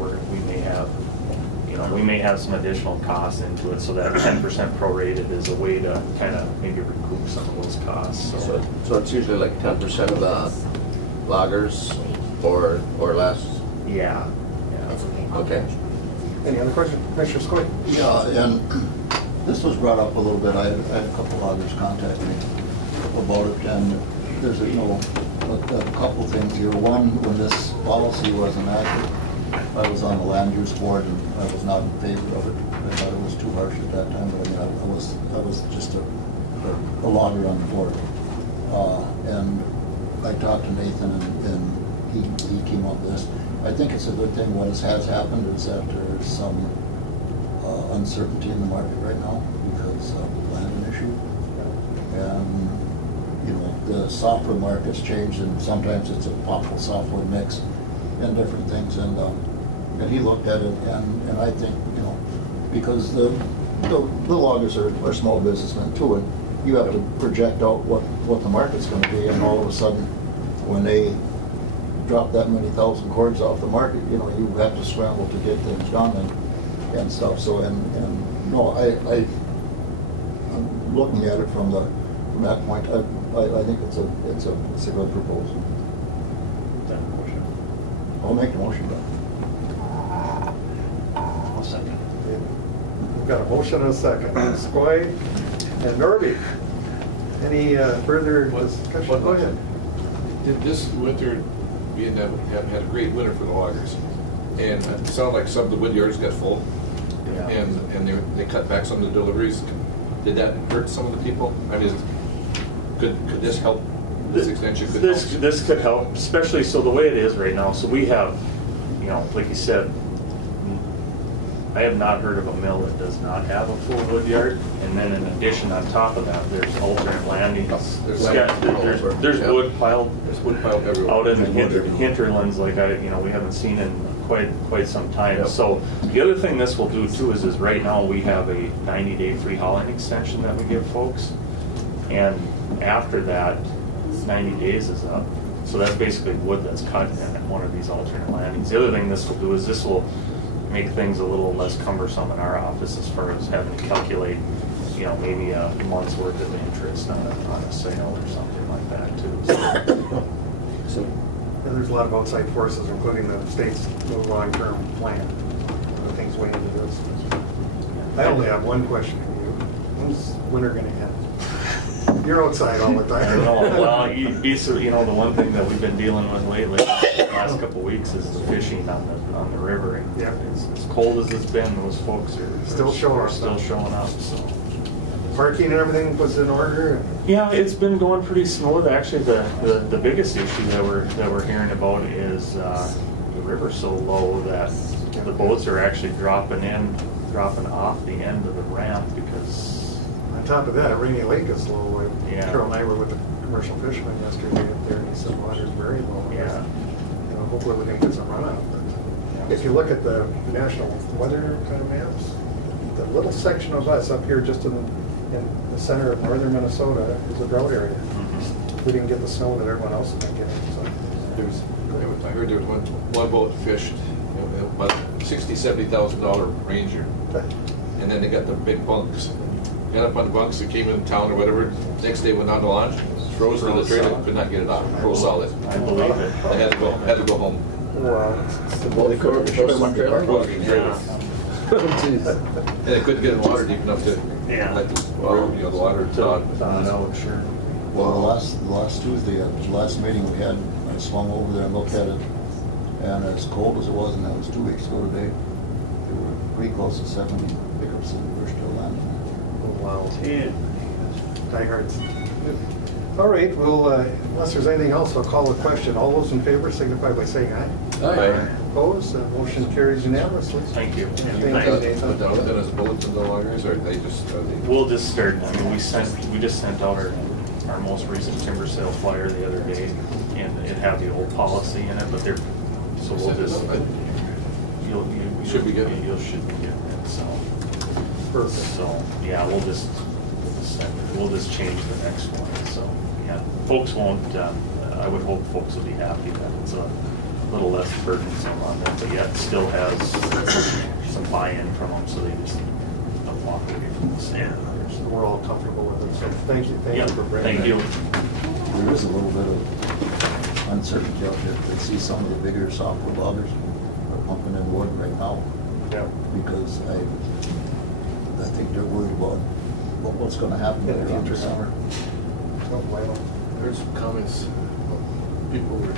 we may have some additional costs into it, so that 10% prorated is a way to kind of maybe recoup some of those costs. So it's usually like 10% of the loggers or less? Yeah. Okay. Any other questions? Commissioner Skoye? Yeah, and this was brought up a little bit. I had a couple loggers contact me about it, and there's a couple things here. One, when this policy was enacted, I was on the land use board, and I was not in favor of it. I thought it was too harsh at that time, but I mean, I was just a logger on the board. And I talked to Nathan, and he came up with this. I think it's a good thing. What has happened is that there's some uncertainty in the market right now because of the landing issue. And, the software market's changed, and sometimes it's a possible software mix and different things. And he looked at it, and I think, because the loggers are small businessmen too, and you have to project out what the market's going to be, and all of a sudden, when they drop that many thousand cords off the market, you have to scramble to get things done and stuff. So no, I'm looking at it from that point. I think it's a good proposal. I'll make the motion. I'll second. We've got a motion and a second. Skoye and Norby. Any further discussion? Go ahead. This winter, we had a great winter for the loggers, and it sounded like some of the wood yards got full, and they cut back some of the deliveries. Did that hurt some of the people? I mean, could this help? This extension could help? This could help, especially so the way it is right now. So we have, like you said, I have not heard of a mill that does not have a full wood yard. And then in addition, on top of that, there's alternate landings. There's wood piled. There's wood piled everywhere. Out in the hinterlands, like we haven't seen in quite some time. Yep. So the other thing this will do too is right now we have a 90-day free hauling extension that we give folks, and after that 90 days is up. So that's basically wood that's cut in one of these alternate landings. The other thing this will do is this will make things a little less cumbersome in our office as far as having to calculate, maybe a month's worth of interest on a sale or something like that too. So And there's a lot of outside forces, including the state's new long-term plan. Things went into this. I only have one question for you. When's winter going to end? You're outside all the time. I don't know. Well, the one thing that we've been dealing with lately, the last couple of weeks, is the fishing on the river. And yeah. As cold as it's been, those folks are still showing up. So parking and everything was in order. Yeah, it's been going pretty smooth. Actually, the biggest issue that we're hearing about is the river's so low that the boats are actually dropping off the end of the ramp because. On top of that, Rainy Lake is low. Yeah. Carol and I were with the commercial fisherman yesterday up there, and he said water's very low. Yeah. Hopefully we can get some runoff. But if you look at the national weather kind of maps, the little section of us up here just in the center of northern Minnesota is a drought area. Mm-hmm. We didn't get the snow that everyone else has been getting. So. I heard there was one boat fished, about $60,000-$70,000 Ranger, and then they got the big bunks. Got up on the bunks that came in town or whatever. Next day went on to launch, froze to the trailer, could not get it out. Froze solid. I believe it. They had to go home. Wow. They couldn't one trailer. And they couldn't get in water deep enough to let the water thaw out. Sure. Well, the last Tuesday, the last meeting we had, I swung over there and looked at it, and as cold as it was, and that was 2 weeks ago today, they were pretty close to 70 pickups, and we were still landing. Oh, wow. Yeah. Diehards. All right, well, unless there's anything else, I'll call the question. All those in favor signify by saying aye. Aye. Opposed, motion carries unanimously. Thank you. Thank You you, put Nathan. down then as bulletin no longer, or they just, are they? We'll just start, I mean, we just sent out our most recent timber sale flyer the other day, and it had the old policy in it, but they're, so we'll just, you Should be good. You should be getting it, so. Perfect. So, yeah, we'll just change the next one, so, yeah. Folks won't, I would hope folks will be happy that it's a little less burdensome on them, but yet still has some buy-in from them, so they just don't walk away from the stand. So we're all comfortable with it, so thank you for bringing Thank you. There is a little bit of uncertainty out there. I see some of the bigger softwood loggers are pumping in wood right now Yeah. because I think they're worried about what's going to happen In the around future, the summer. Don't blame them. There's some comments, people were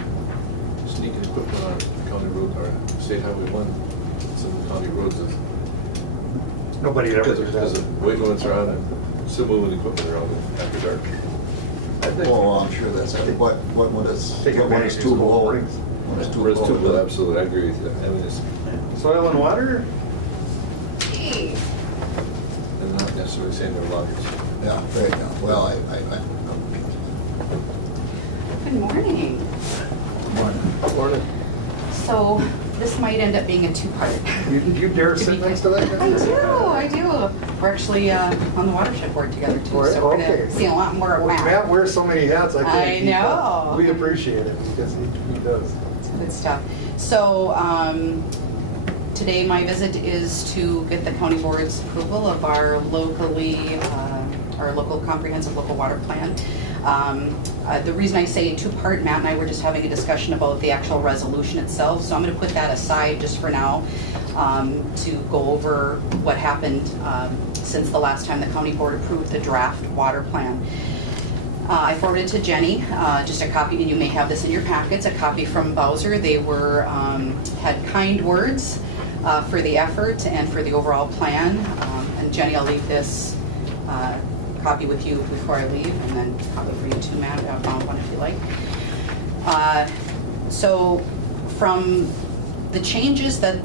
sneaking equipment on county road, or State Highway 1, some of the county roads. Nobody ever Because did there's that. weight limits around and still moving equipment around after dark. I think. Oh, I'm sure that's, when it's, Take when advantage it's of too these low. springs. When it's too Whereas too, low. absolutely, I agree with you. I mean, it's, Soil and water? I'm not necessarily saying they're loggers. Yeah, there you go. Well, Good morning. Morning. So this might end up being a two-part. You dare sit next to that guy? I do. We're actually on the watershed board together too, Right, so we're okay. gonna see a lot more of Well, Matt. Matt wears so many hats, I think. I know. We appreciate it because he does. It's good stuff. So today my visit is to get the county board's approval of our local comprehensive local water plan. The reason I say two-part, Matt and I were just having a discussion about the actual resolution itself, so I'm going to put that aside just for now to go over what happened since the last time the county board approved the draft water plan. I forwarded to Jenny just a copy, and you may have this in your packets, a copy from Bowser. They were had kind words for the effort and for the overall plan. And Jenny, I'll leave this copy with you before I leave, and then probably for you too, Matt. I'll found one if you like. So from the changes that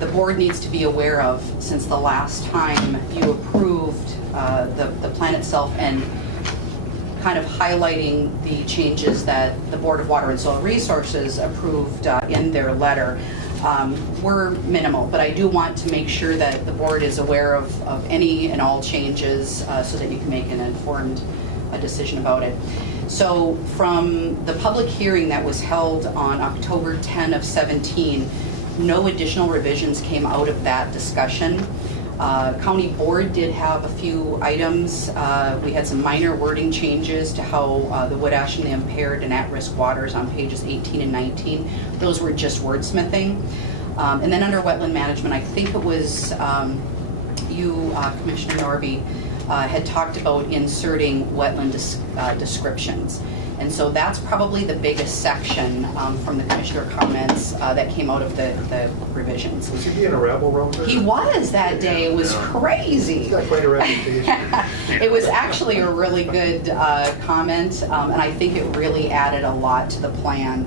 the board needs to be aware of since the last time you approved the plan itself, and kind of highlighting the changes that the Board of Water and Soil Resources approved in their letter, were minimal, but I do want to make sure that the board is aware of any and all changes so that you can make an informed decision about it. So from the public hearing that was held on October 10 of 17, no additional revisions came out of that discussion. County board did have a few items. We had some minor wording changes to how the wood ash and the impaired and at-risk waters on pages 18 and 19. Those were just wordsmithing. And then under wetland management, I think it was you, Commissioner Norby, had talked about inserting wetland descriptions. And so that's probably the biggest section from the commissioner comments that came out of the revisions. Was he being a rebel, Rosa? He was that day. It was crazy. He's got quite a reputation. It was actually a really good comment, and I think it really added a lot to the plan.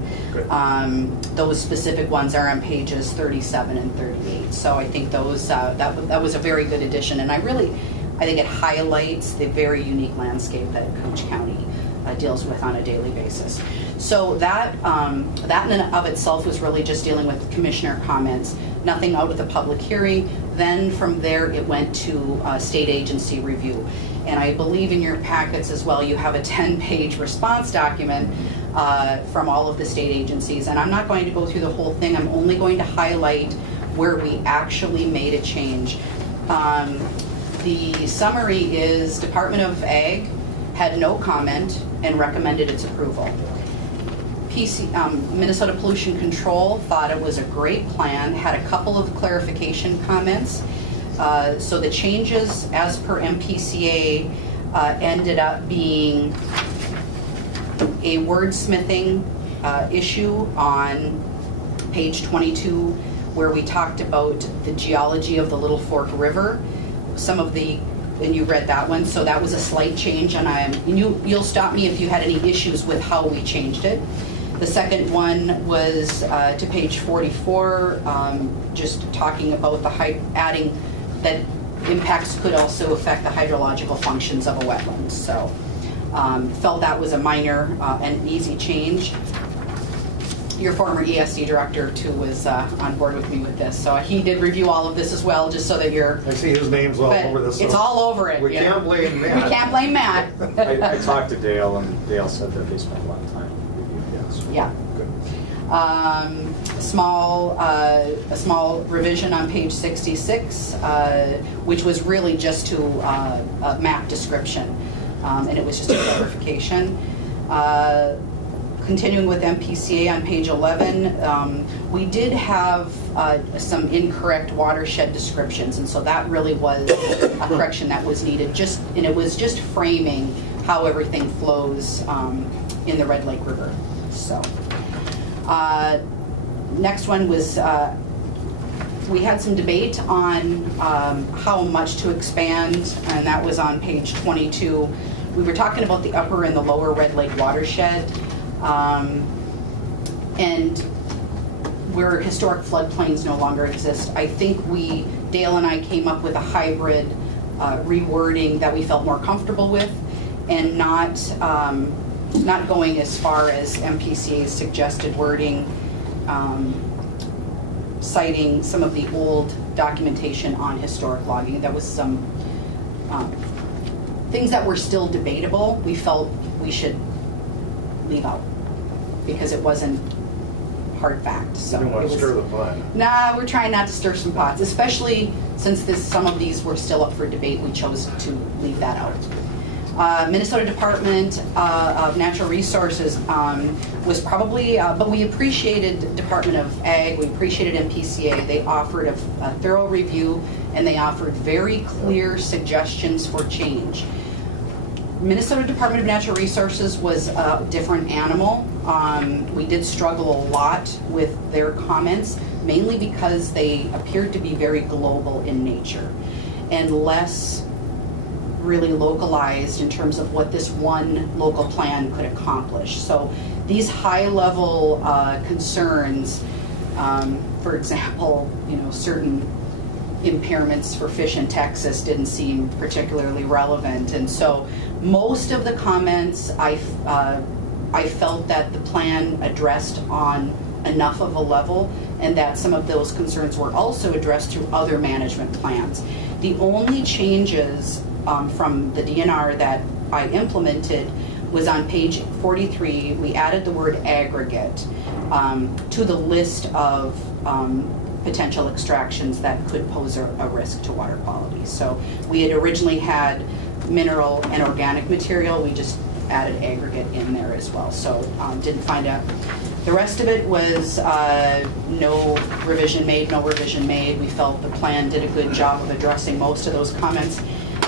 Those specific ones are on pages 37 and 38. So I think those that was a very good addition, and I think it highlights the very unique landscape that Cooch County deals with on a daily basis. So that in and of itself was really just dealing with commissioner comments, nothing out of the public hearing. Then from there it went to state agency review. And I believe in your packets as well you have a 10-page response document from all of the state agencies. And I'm not going to go through the whole thing, I'm only going to highlight where we actually made a change. The summary is Department of Ag had no comment and recommended its approval. Minnesota Pollution Control thought it was a great plan, had a couple of clarification comments. So the changes as per Mpca ended up being a wordsmithing issue on page 22 where we talked about the geology of the Little Fork River. Some of the and you read that one, so that was a slight change, and you'll stop me if you had any issues with how we changed it. The second one was to page 44, just talking about adding that impacts could also affect the hydrological functions of a wetland. So felt that was a minor and easy change. Your former ESD director too was on board with me with this, so he did review all of this as well, just so that you're. I see his name's all over this. It's all over it. We can't blame Matt. We can't blame Matt. I talked to Dale, and Dale said that they spent a lot of time reviewing this. Yeah. A small revision on page 66, which was really just to a map description, and it was just a clarification. Continuing with Mpca on page 11, we did have some incorrect watershed descriptions, and so that really was a correction that was needed. And it was just framing how everything flows in the Red Lake River. So, next one was we had some debate on how much to expand, and that was on page 22. We were talking about the upper and the lower Red Lake Watershed. And where historic floodplains no longer exist, I think Dale and I came up with a hybrid rewording that we felt more comfortable with, and not going as far as Mpca's suggested wording, citing some of the old documentation on historic logging. That was some things that were still debatable. We felt we should leave out, because it wasn't hard fact. So you didn't want to stir the pot. Nah, we're trying not to stir some pots, especially since some of these were still up for debate. We chose to leave that out. Minnesota Department of Natural Resources was probably, but we appreciated Department of Ag, we appreciated Mpca. They offered a thorough review, and they offered very clear suggestions for change. Minnesota Department of Natural Resources was a different animal. We did struggle a lot with their comments, mainly because they appeared to be very global in nature and less really localized in terms of what this one local plan could accomplish. So these high-level concerns, for example, certain impairments for fish in Texas didn't seem particularly relevant, and so most of the comments I felt that the plan addressed on enough of a level, and that some of those concerns were also addressed through other management plans. The only changes from the DNR that I implemented was on page 43. We added the word aggregate to the list of potential extractions that could pose a risk to water quality. So we had originally had mineral and organic material. We just added aggregate in there as well. So didn't find out. The rest of it was no revision made. We felt the plan did a good job of addressing most of those comments.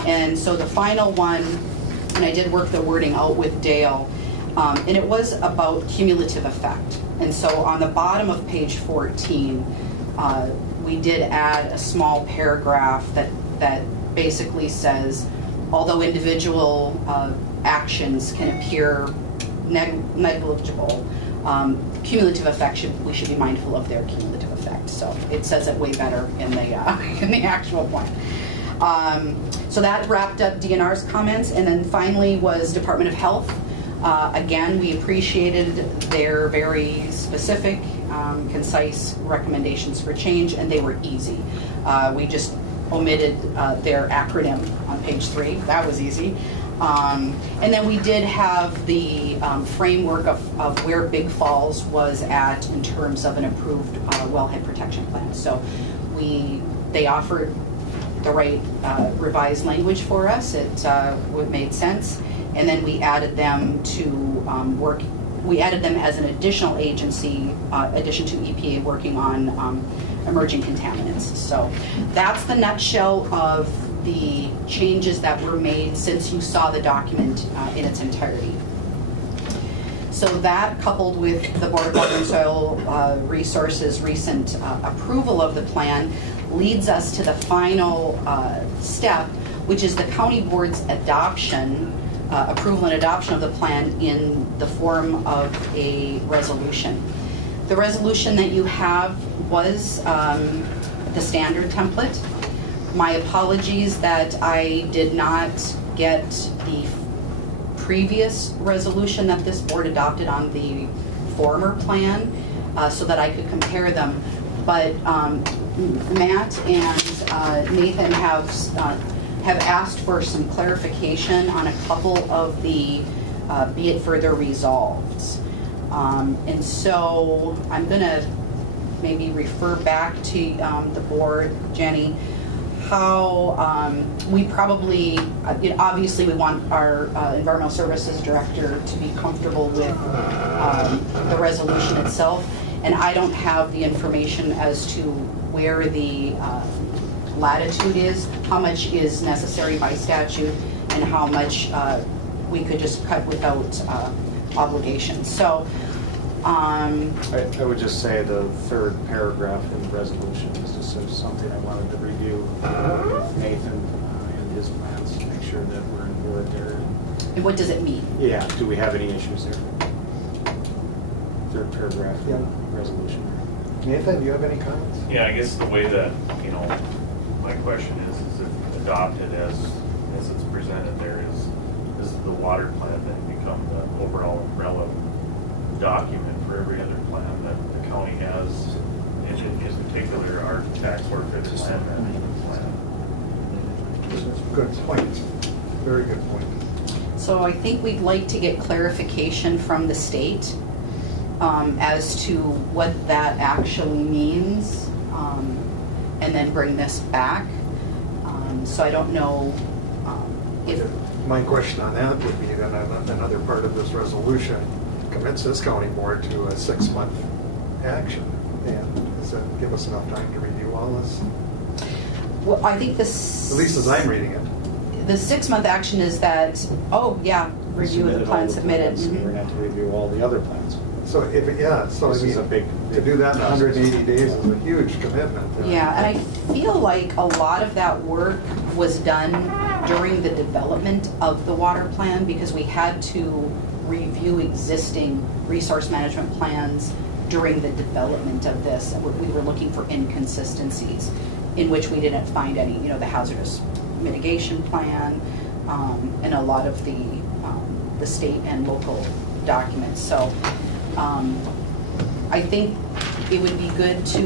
And so the final one, and I did work the wording out with Dale, and it was about cumulative effect. And so on the bottom of page 14, we did add a small paragraph that basically says, although individual actions can appear negligible, cumulative effect we should be mindful of their cumulative effect. So it says it way better in the in the actual point. So that wrapped up DNR's comments, and then finally was Department of Health. Again, we appreciated their very specific, concise recommendations for change, and they were easy. We just omitted their acronym on page 3. That was easy. And then we did have the framework of where Big Falls was at in terms of an approved wellhead protection plan. So they offered the right revised language for us. It made sense. And then we added them to work. We added them as an additional agency, addition to EPA, working on emerging contaminants. So that's the nutshell of the changes that were made since you saw the document in its entirety. So that, coupled with the Board of Water and Soil Resources' recent approval of the plan, leads us to the final step, which is the county board's adoption, approval and adoption of the plan in the form of a resolution. The resolution that you have was the standard template. My apologies that I did not get the previous resolution that this board adopted on the former plan so that I could compare them. But Matt and Nathan have asked for some clarification on a couple of the be it further resolved. And so I'm going to maybe refer back to the board, Jenny, how we probably, obviously we want our environmental services director to be comfortable with the resolution itself. And I don't have the information as to where the latitude is, how much is necessary by statute, and how much we could just cut without obligation. So I would just say the third paragraph in the resolution is just something I wanted to review with Nathan and his plans to make sure that we're in board there. and what does it mean? Yeah, do we have any issues there? Third paragraph in the resolution. Nathan, do you have any comments? Yeah, I guess the way that, my question is if adopted as it's presented there is the water plan then become the overall umbrella document for every other plan that the county has, in particular our tax worker, the land management plan? Good point. Very good point. So I think we'd like to get clarification from the state as to what that actually means, and then bring this back. So I don't know if... My question on that would be that another part of this resolution commits this county board to a 6-month action. And does that give us enough time to review all this? Well, I think this... At least as I'm reading it. The 6-month action is that, review of the plan submitted. We're going to have to review all the other plans. So if, so This I is a mean, big to do that in 180 days is a huge commitment. Yeah, and I feel like a lot of that work was done during the development of the water plan because we had to review existing resource management plans during the development of this. We were looking for inconsistencies in which we didn't find any, the hazardous mitigation plan, and a lot of the state and local documents. So I think it would be good to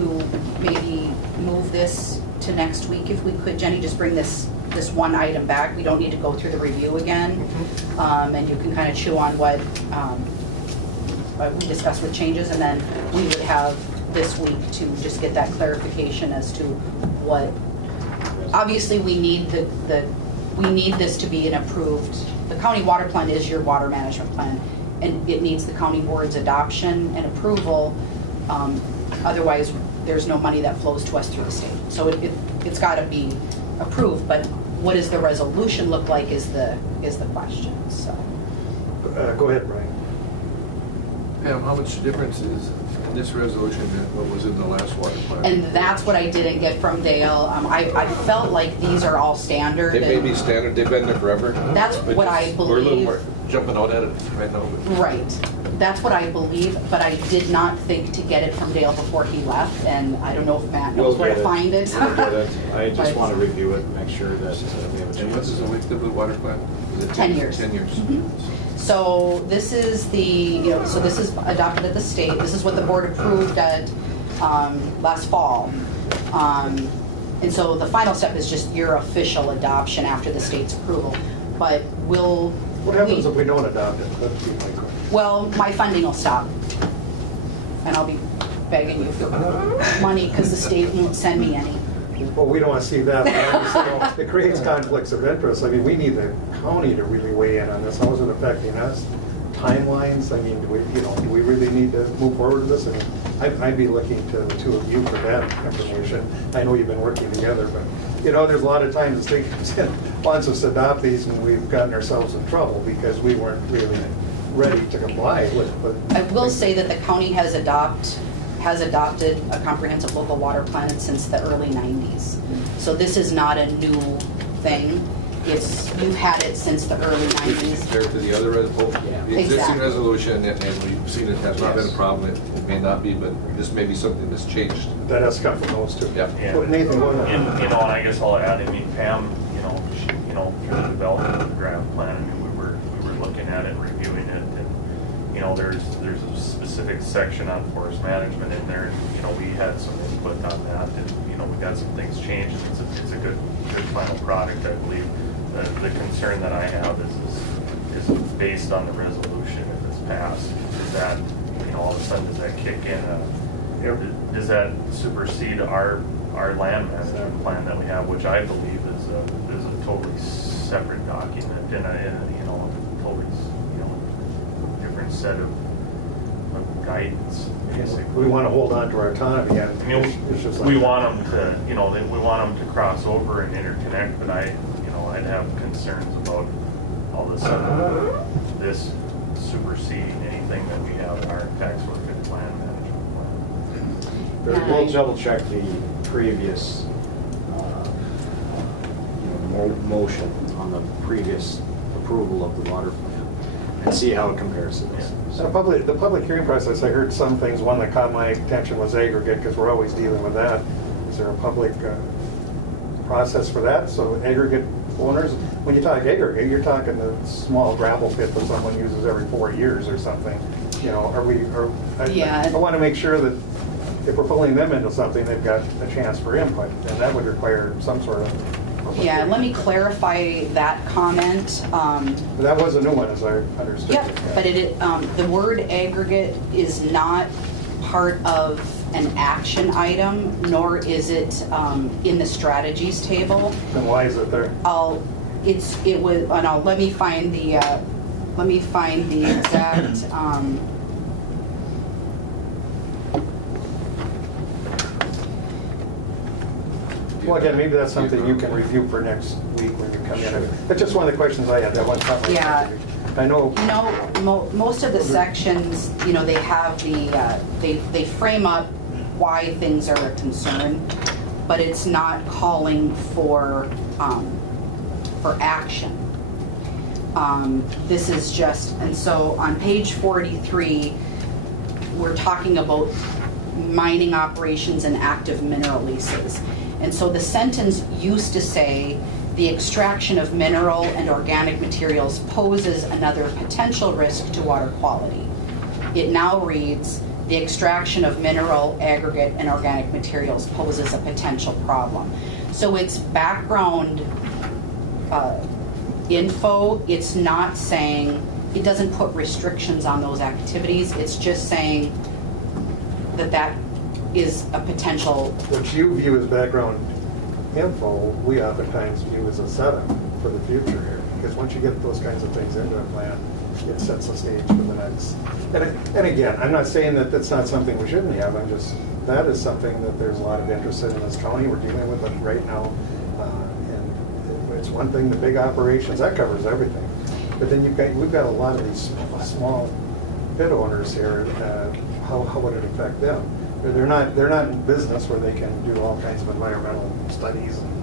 maybe move this to next week if we could. Jenny, just bring this one item back. We don't need to go through the review again. And you can kind of chew on what we discussed with changes, and then we would have this week to just get that clarification as to what. Obviously, we need we need this to be an approved. The county water plan is your water management plan, and it needs the county board's adoption and approval. Otherwise, there's no money that flows to us through the state. So it's got to be approved. But what does the resolution look like is the question. So. Go ahead, Brian. Pam, how much difference is in this resolution than what was in the last water plan? And that's what I didn't get from Dale. I felt like these are all standard. They may be standard, they've been there forever. That's what I believe. We're a little more jumping out at it right now. Right. That's what I believe, but I did not think to get it from Dale before he left, and I don't know if Matt knows where to find it. We'll get it. I just want to review it and make sure that we have a chance. And what is the length of the water plan? Is it 10 years. 10 years. Mm-hmm. So this is so this is adopted at the state. This is what the board approved at last fall. And so the final step is just your official adoption after the state's approval. But What happens if we don't adopt it? That'd be my question. Well, my funding will stop. And I'll be begging you for money because the state won't send me any. Well, we don't want to see that. But it creates conflicts of interest. I mean, we need the county to really weigh in on this. How is it affecting us? Timelines? I mean, do we really need to move forward with this? I mean, I'd be looking to the two of you for that information. I know you've been working together, but there's a lot of times the state comes in, wants us to adopt these, and we've gotten ourselves in trouble because we weren't really ready to comply with. I will say that the county has adopted a comprehensive local water plan since the early 90s. So this is not a new thing. you've had it since the early 90s. Compared to the other, the existing Exactly. resolution, and we've seen it has not been a Yes. problem, it may not be, but this may be something that's changed. That has come from those two. Yeah. Yeah. But Nathan, go ahead. And, and I guess I'll add, I mean, Pam, she, through the development of the draft plan, I mean, we were looking at it, reviewing it, and, there's a specific section on forest management in there, and, we had some input on that, and, we got some things changed, and it's a good final product, I believe. The concern that I have is based on the resolution, if it's passed, is that, all of a sudden, does that kick in, does that supersede our land management plan that we have, which I believe is a totally separate document and a totally different set of guidance, basically. We want to hold on to our autonomy. And it's just like we want them to, we want them to cross over and interconnect, but I'd have concerns about all of a sudden this superseding anything that we have in our tax work and land management plan. We'll double check the previous motion on the previous approval of the water plan and see how it compares to this. So the public hearing process, I heard some things. One that caught my attention was aggregate, because we're always dealing with that. Is there a public process for that? So aggregate owners, when you talk aggregate, you're talking the small gravel pit that someone uses every 4 years or something. Yeah. I want to make sure that if we're pulling them into something, they've got a chance for input, and that would require some sort of public Yeah, hearing. let me clarify that comment. That was a new one, as I understood Yep, it. but the word aggregate is not part of an action item, nor is it in the strategies table. Then why is it there? Let me find the exact, Well, again, maybe that's something you can review for next week when you come in. That's just one of the questions I had, that one comment. Yeah. I know. Most of the sections, they have they frame up why things are a concern, but it's not calling for action. This is just, and so on page 43, we're talking about mining operations and active mineral leases. And so the sentence used to say, the extraction of mineral and organic materials poses another potential risk to water quality. It now reads, the extraction of mineral, aggregate, and organic materials poses a potential problem. So it's background info. It's not saying, it doesn't put restrictions on those activities. It's just saying that is a potential. What you view as background info, we oftentimes view as a setup for the future here. Because once you get those kinds of things into a plan, it sets the stage for the next. And again, I'm not saying that that's not something we shouldn't have. That is something that there's a lot of interest in this county. We're dealing with it right now. And it's one thing, the big operations, that covers everything. But then we've got a lot of these small pit owners here. How would it affect them? They're not in business where they can do all kinds of environmental studies and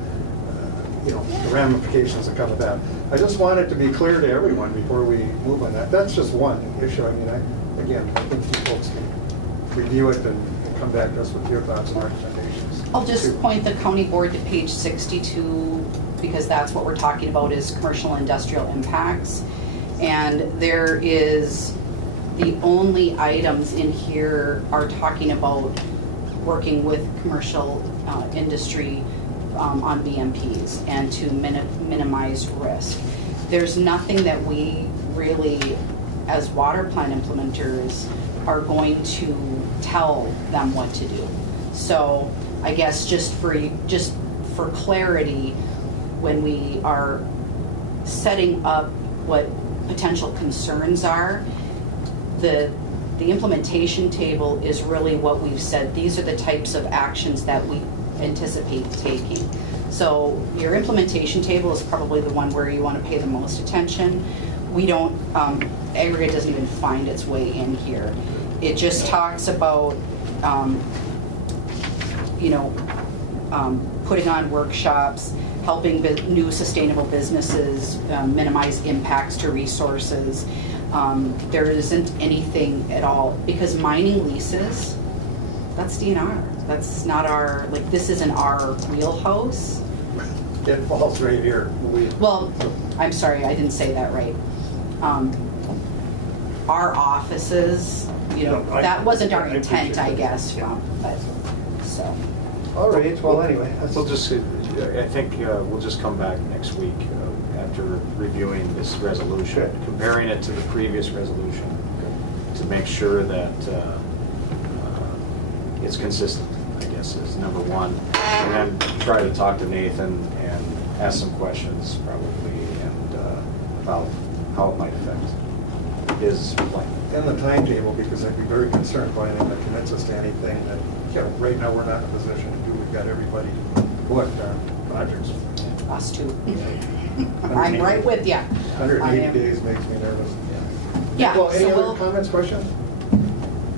the ramifications that come with that. I just want it to be clear to everyone before we move on that. That's just one issue. I think you folks can review it and come back to us with your thoughts and recommendations. I'll just point the county board to page 62, because that's what we're talking about, is commercial industrial impacts. And there is, the only items in here are talking about working with commercial industry on BMPs and to minimize risk. There's nothing that we really, as water plan implementers, are going to tell them what to do. So I guess just for clarity, when we are setting up what potential concerns are, the implementation table is really what we've said. These are the types of actions that we anticipate taking. So your implementation table is probably the one where you want to pay the most attention. We don't, aggregate doesn't even find its way in here. It just talks about, putting on workshops, helping new sustainable businesses minimize impacts to resources. There isn't anything at all, because mining leases, that's DNR. That's not our, like, this isn't our wheelhouse. It falls right here. Well, I'm sorry, I didn't say that right. Our offices, that wasn't our intent, I guess, but, so. All right, well, anyway. We'll just, I think we'll just come back next week after reviewing this resolution, comparing it to the previous resolution to make sure that it's consistent, I guess, is number one. And then try to talk to Nathan and ask some questions probably and about how it might affect his plan. And the timetable, because I'd be very concerned by anything that commits us to anything that, right now we're not in a position to do. We've got everybody booked on projects. Us too. I'm right with you. 180 days makes me nervous. Yeah. Well, any so other comments, questions?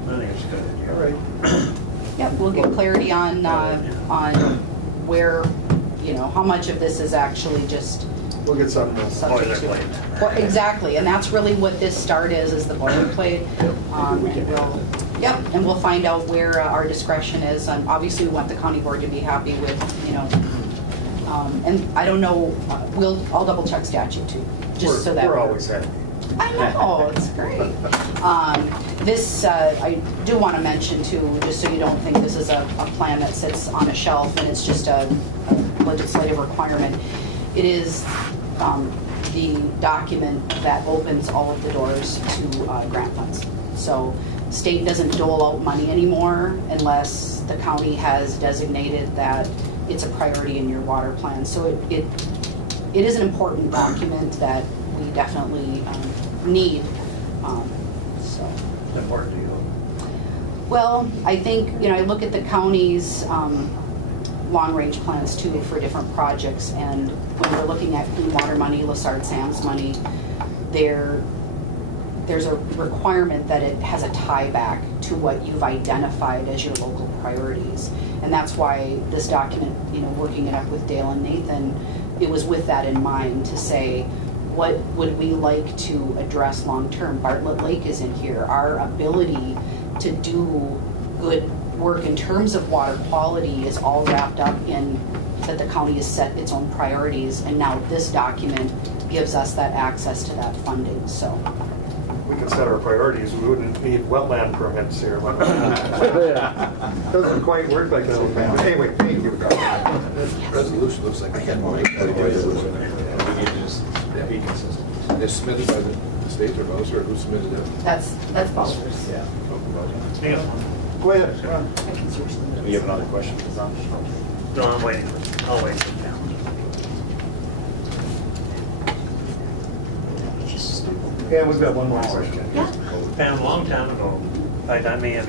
I think it's a good idea. All right. Yeah, we'll get clarity on where, how much of this is actually just We'll get something else. subject to. Well, exactly, and that's really what this start is the boilerplate. And we'll find out where our discretion is. Obviously, we want the county board to be happy with, and I don't know, I'll double check statute too, just so that. We're always happy. I know, it's great. This, I do want to mention too, just so you don't think this is a plan that sits on a shelf and it's just a legislative requirement. It is the document that opens all of the doors to grant funds. So state doesn't dole out money anymore unless the county has designated that it's a priority in your water plan. So it is an important document that we definitely need. Important to you? Well, I think, I look at the county's long-range plans too for different projects, and when we're looking at clean water money, Lessard-Sam's money, there's a requirement that it has a tie back to what you've identified as your local priorities. And that's why this document, working it up with Dale and Nathan, it was with that in mind to say, what would we like to address long-term? Bartlett Lake is in here. Our ability to do good work in terms of water quality is all wrapped up in that the county has set its own priorities, and now this document gives us that access to that funding. So We can set our priorities. We wouldn't need wetland permits here. Doesn't quite work like that. But anyway, thank you. This resolution looks like a headline. We need to just be consistent. It's submitted by the state or Bowser, or who submitted it? that's Bowser's. Yeah. Go ahead. Do you have another question? No, I'm waiting. I'll wait for them. Yeah, we've got one more question. Yeah. Pam, a long time ago, in fact, I may have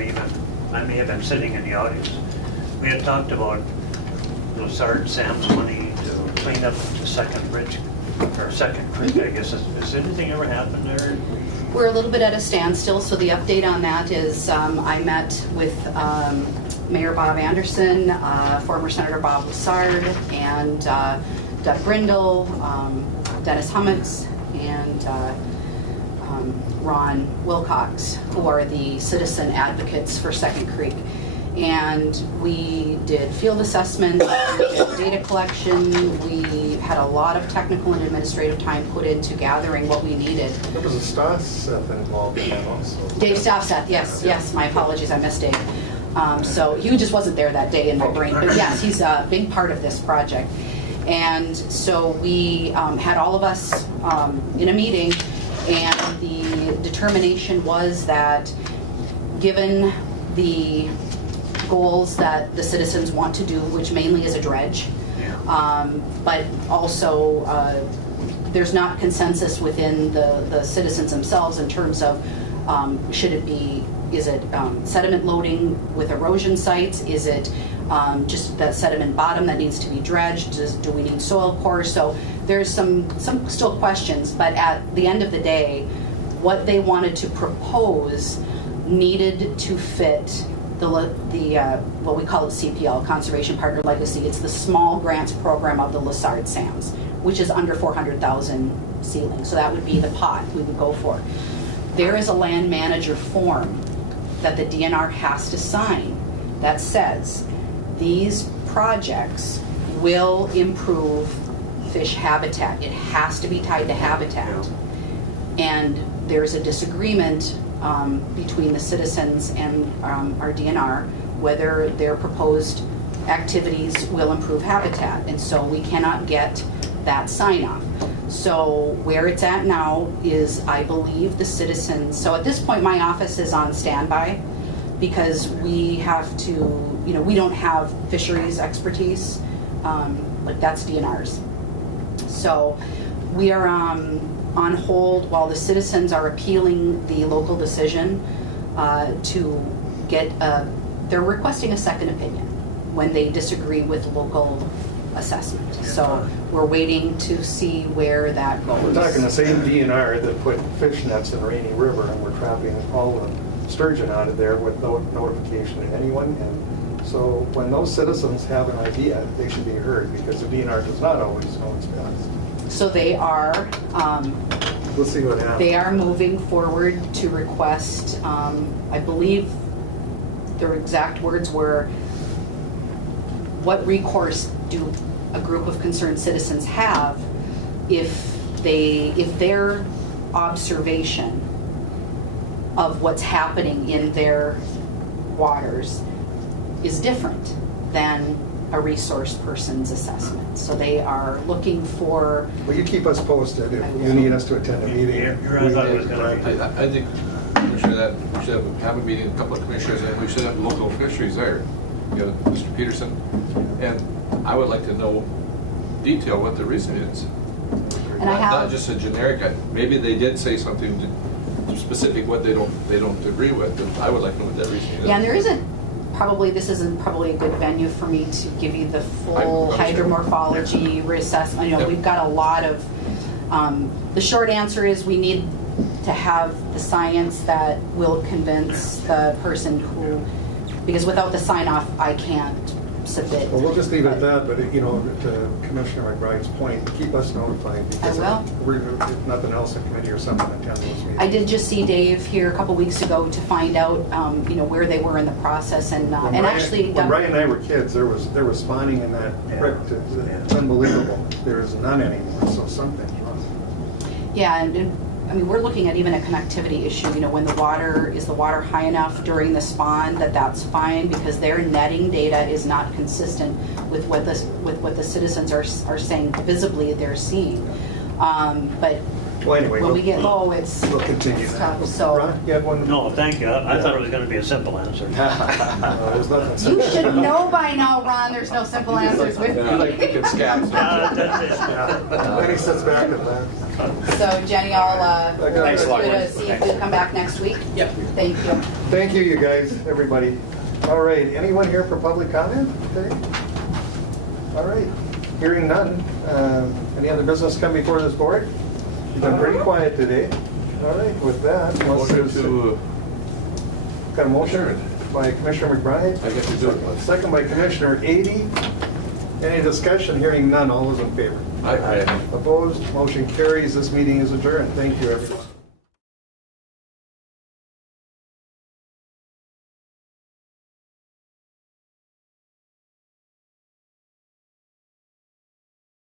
been sitting in the audience. We had talked about Lessard-Sam's money to clean up the second bridge, or second creek, I guess. Has anything ever happened there? We're a little bit at a standstill, so the update on that is I met with Mayor Bob Anderson, former Senator Bob Lessard, and Doug Brindle, Dennis Hummets, and Ron Wilcox, who are the citizen advocates for Second Creek. And we did field assessments, we did data collection, we had a lot of technical and administrative time put into gathering what we needed. There was a Stosseth involved in that also. Dave Stosseth, yes, my apologies, I missed Dave. So he just wasn't there that day in my brain, but yes, he's a big part of this project. And so we had all of us in a meeting, and the determination was that given the goals that the citizens want to do, which mainly is a dredge, but also there's not consensus within the citizens themselves in terms of is it sediment loading with erosion sites? Is it just the sediment bottom that needs to be dredged? Do we need soil core? So there's some still questions, but at the end of the day, what they wanted to propose needed to fit what we call it CPL, Conservation Partner Legacy. It's the small grants program of the Lessard Sands, which is under 400,000 ceiling. So that would be the pot we would go for. There is a land manager form that the DNR has to sign that says these projects will improve fish habitat. It has to be tied to habitat. And there's a disagreement between the citizens and our DNR whether their proposed activities will improve habitat. And so we cannot get that sign off. So where it's at now is, I believe, the citizens, so at this point my office is on standby because we have to, we don't have fisheries expertise, like that's DNR's. So we are on hold while the citizens are appealing the local decision to get, they're requesting a second opinion when they disagree with local assessment. So we're waiting to see where that goes. We're talking the same DNR that put fish nets in Rainy River, and we're trapping all the sturgeon out of there with no notification to anyone. And so when those citizens have an idea, they should be heard, because the DNR does not always know what's best. So they are, we'll see what happens. they are moving forward to request, I believe their exact words were, what recourse do a group of concerned citizens have if their observation of what's happening in their waters is different than a resource person's assessment. So they are looking for... Well, you keep us posted if you need us to attend a meeting. I thought it was going to be. I think we should have a meeting, a couple of commissioners, and we should have local fisheries there. You know, Mr. Peterson, and I would like to know detail what the reason is. And I have, not just a generic. Maybe they did say something specific what they don't agree with. And I would like to know what that reason is. yeah, and there isn't probably, this isn't probably a good venue for me to give you the full hydromorphology reassessment. You know, we've got a lot of. The short answer is we need to have the science that will convince the person who. Because without the sign-off, I can't submit. Well, we'll just leave it at that, but, to Commissioner McBride's point, keep us notified. Because I will. If nothing else, a committee or something attend those meetings. I did just see Dave here a couple weeks ago to find out, where they were in the process, and actually... When Brian and I were kids, there was spawning in that creek. It's unbelievable. There is none anymore, so something's wrong. Yeah, and we're looking at even a connectivity issue, when the water high enough during the spawn that's fine, because their netting data is not consistent with what the citizens are saying visibly they're seeing. But well, anyway, when we get low, we'll continue tough. So Ron, you had one? No, thank you. I thought it was going to be a simple answer. There's nothing simple. You should know by now, Ron, there's no simple answers with You like picking scabs. Then he sits back and laughs. So Jenny, I'll Thanks a lot. see if you'll come back next week. Yep. Thank you. Thank you, you guys, everybody. All right, anyone here for public comment today? All right, hearing none. Any other business come before this board? You've been pretty quiet today. All right, with that, got a motion by Commissioner McBride. I guess you do it. Second by Commissioner Adie. Any discussion? Hearing none. All those in favor? Aye. Opposed? Motion carries. This meeting is adjourned. Thank you, everyone.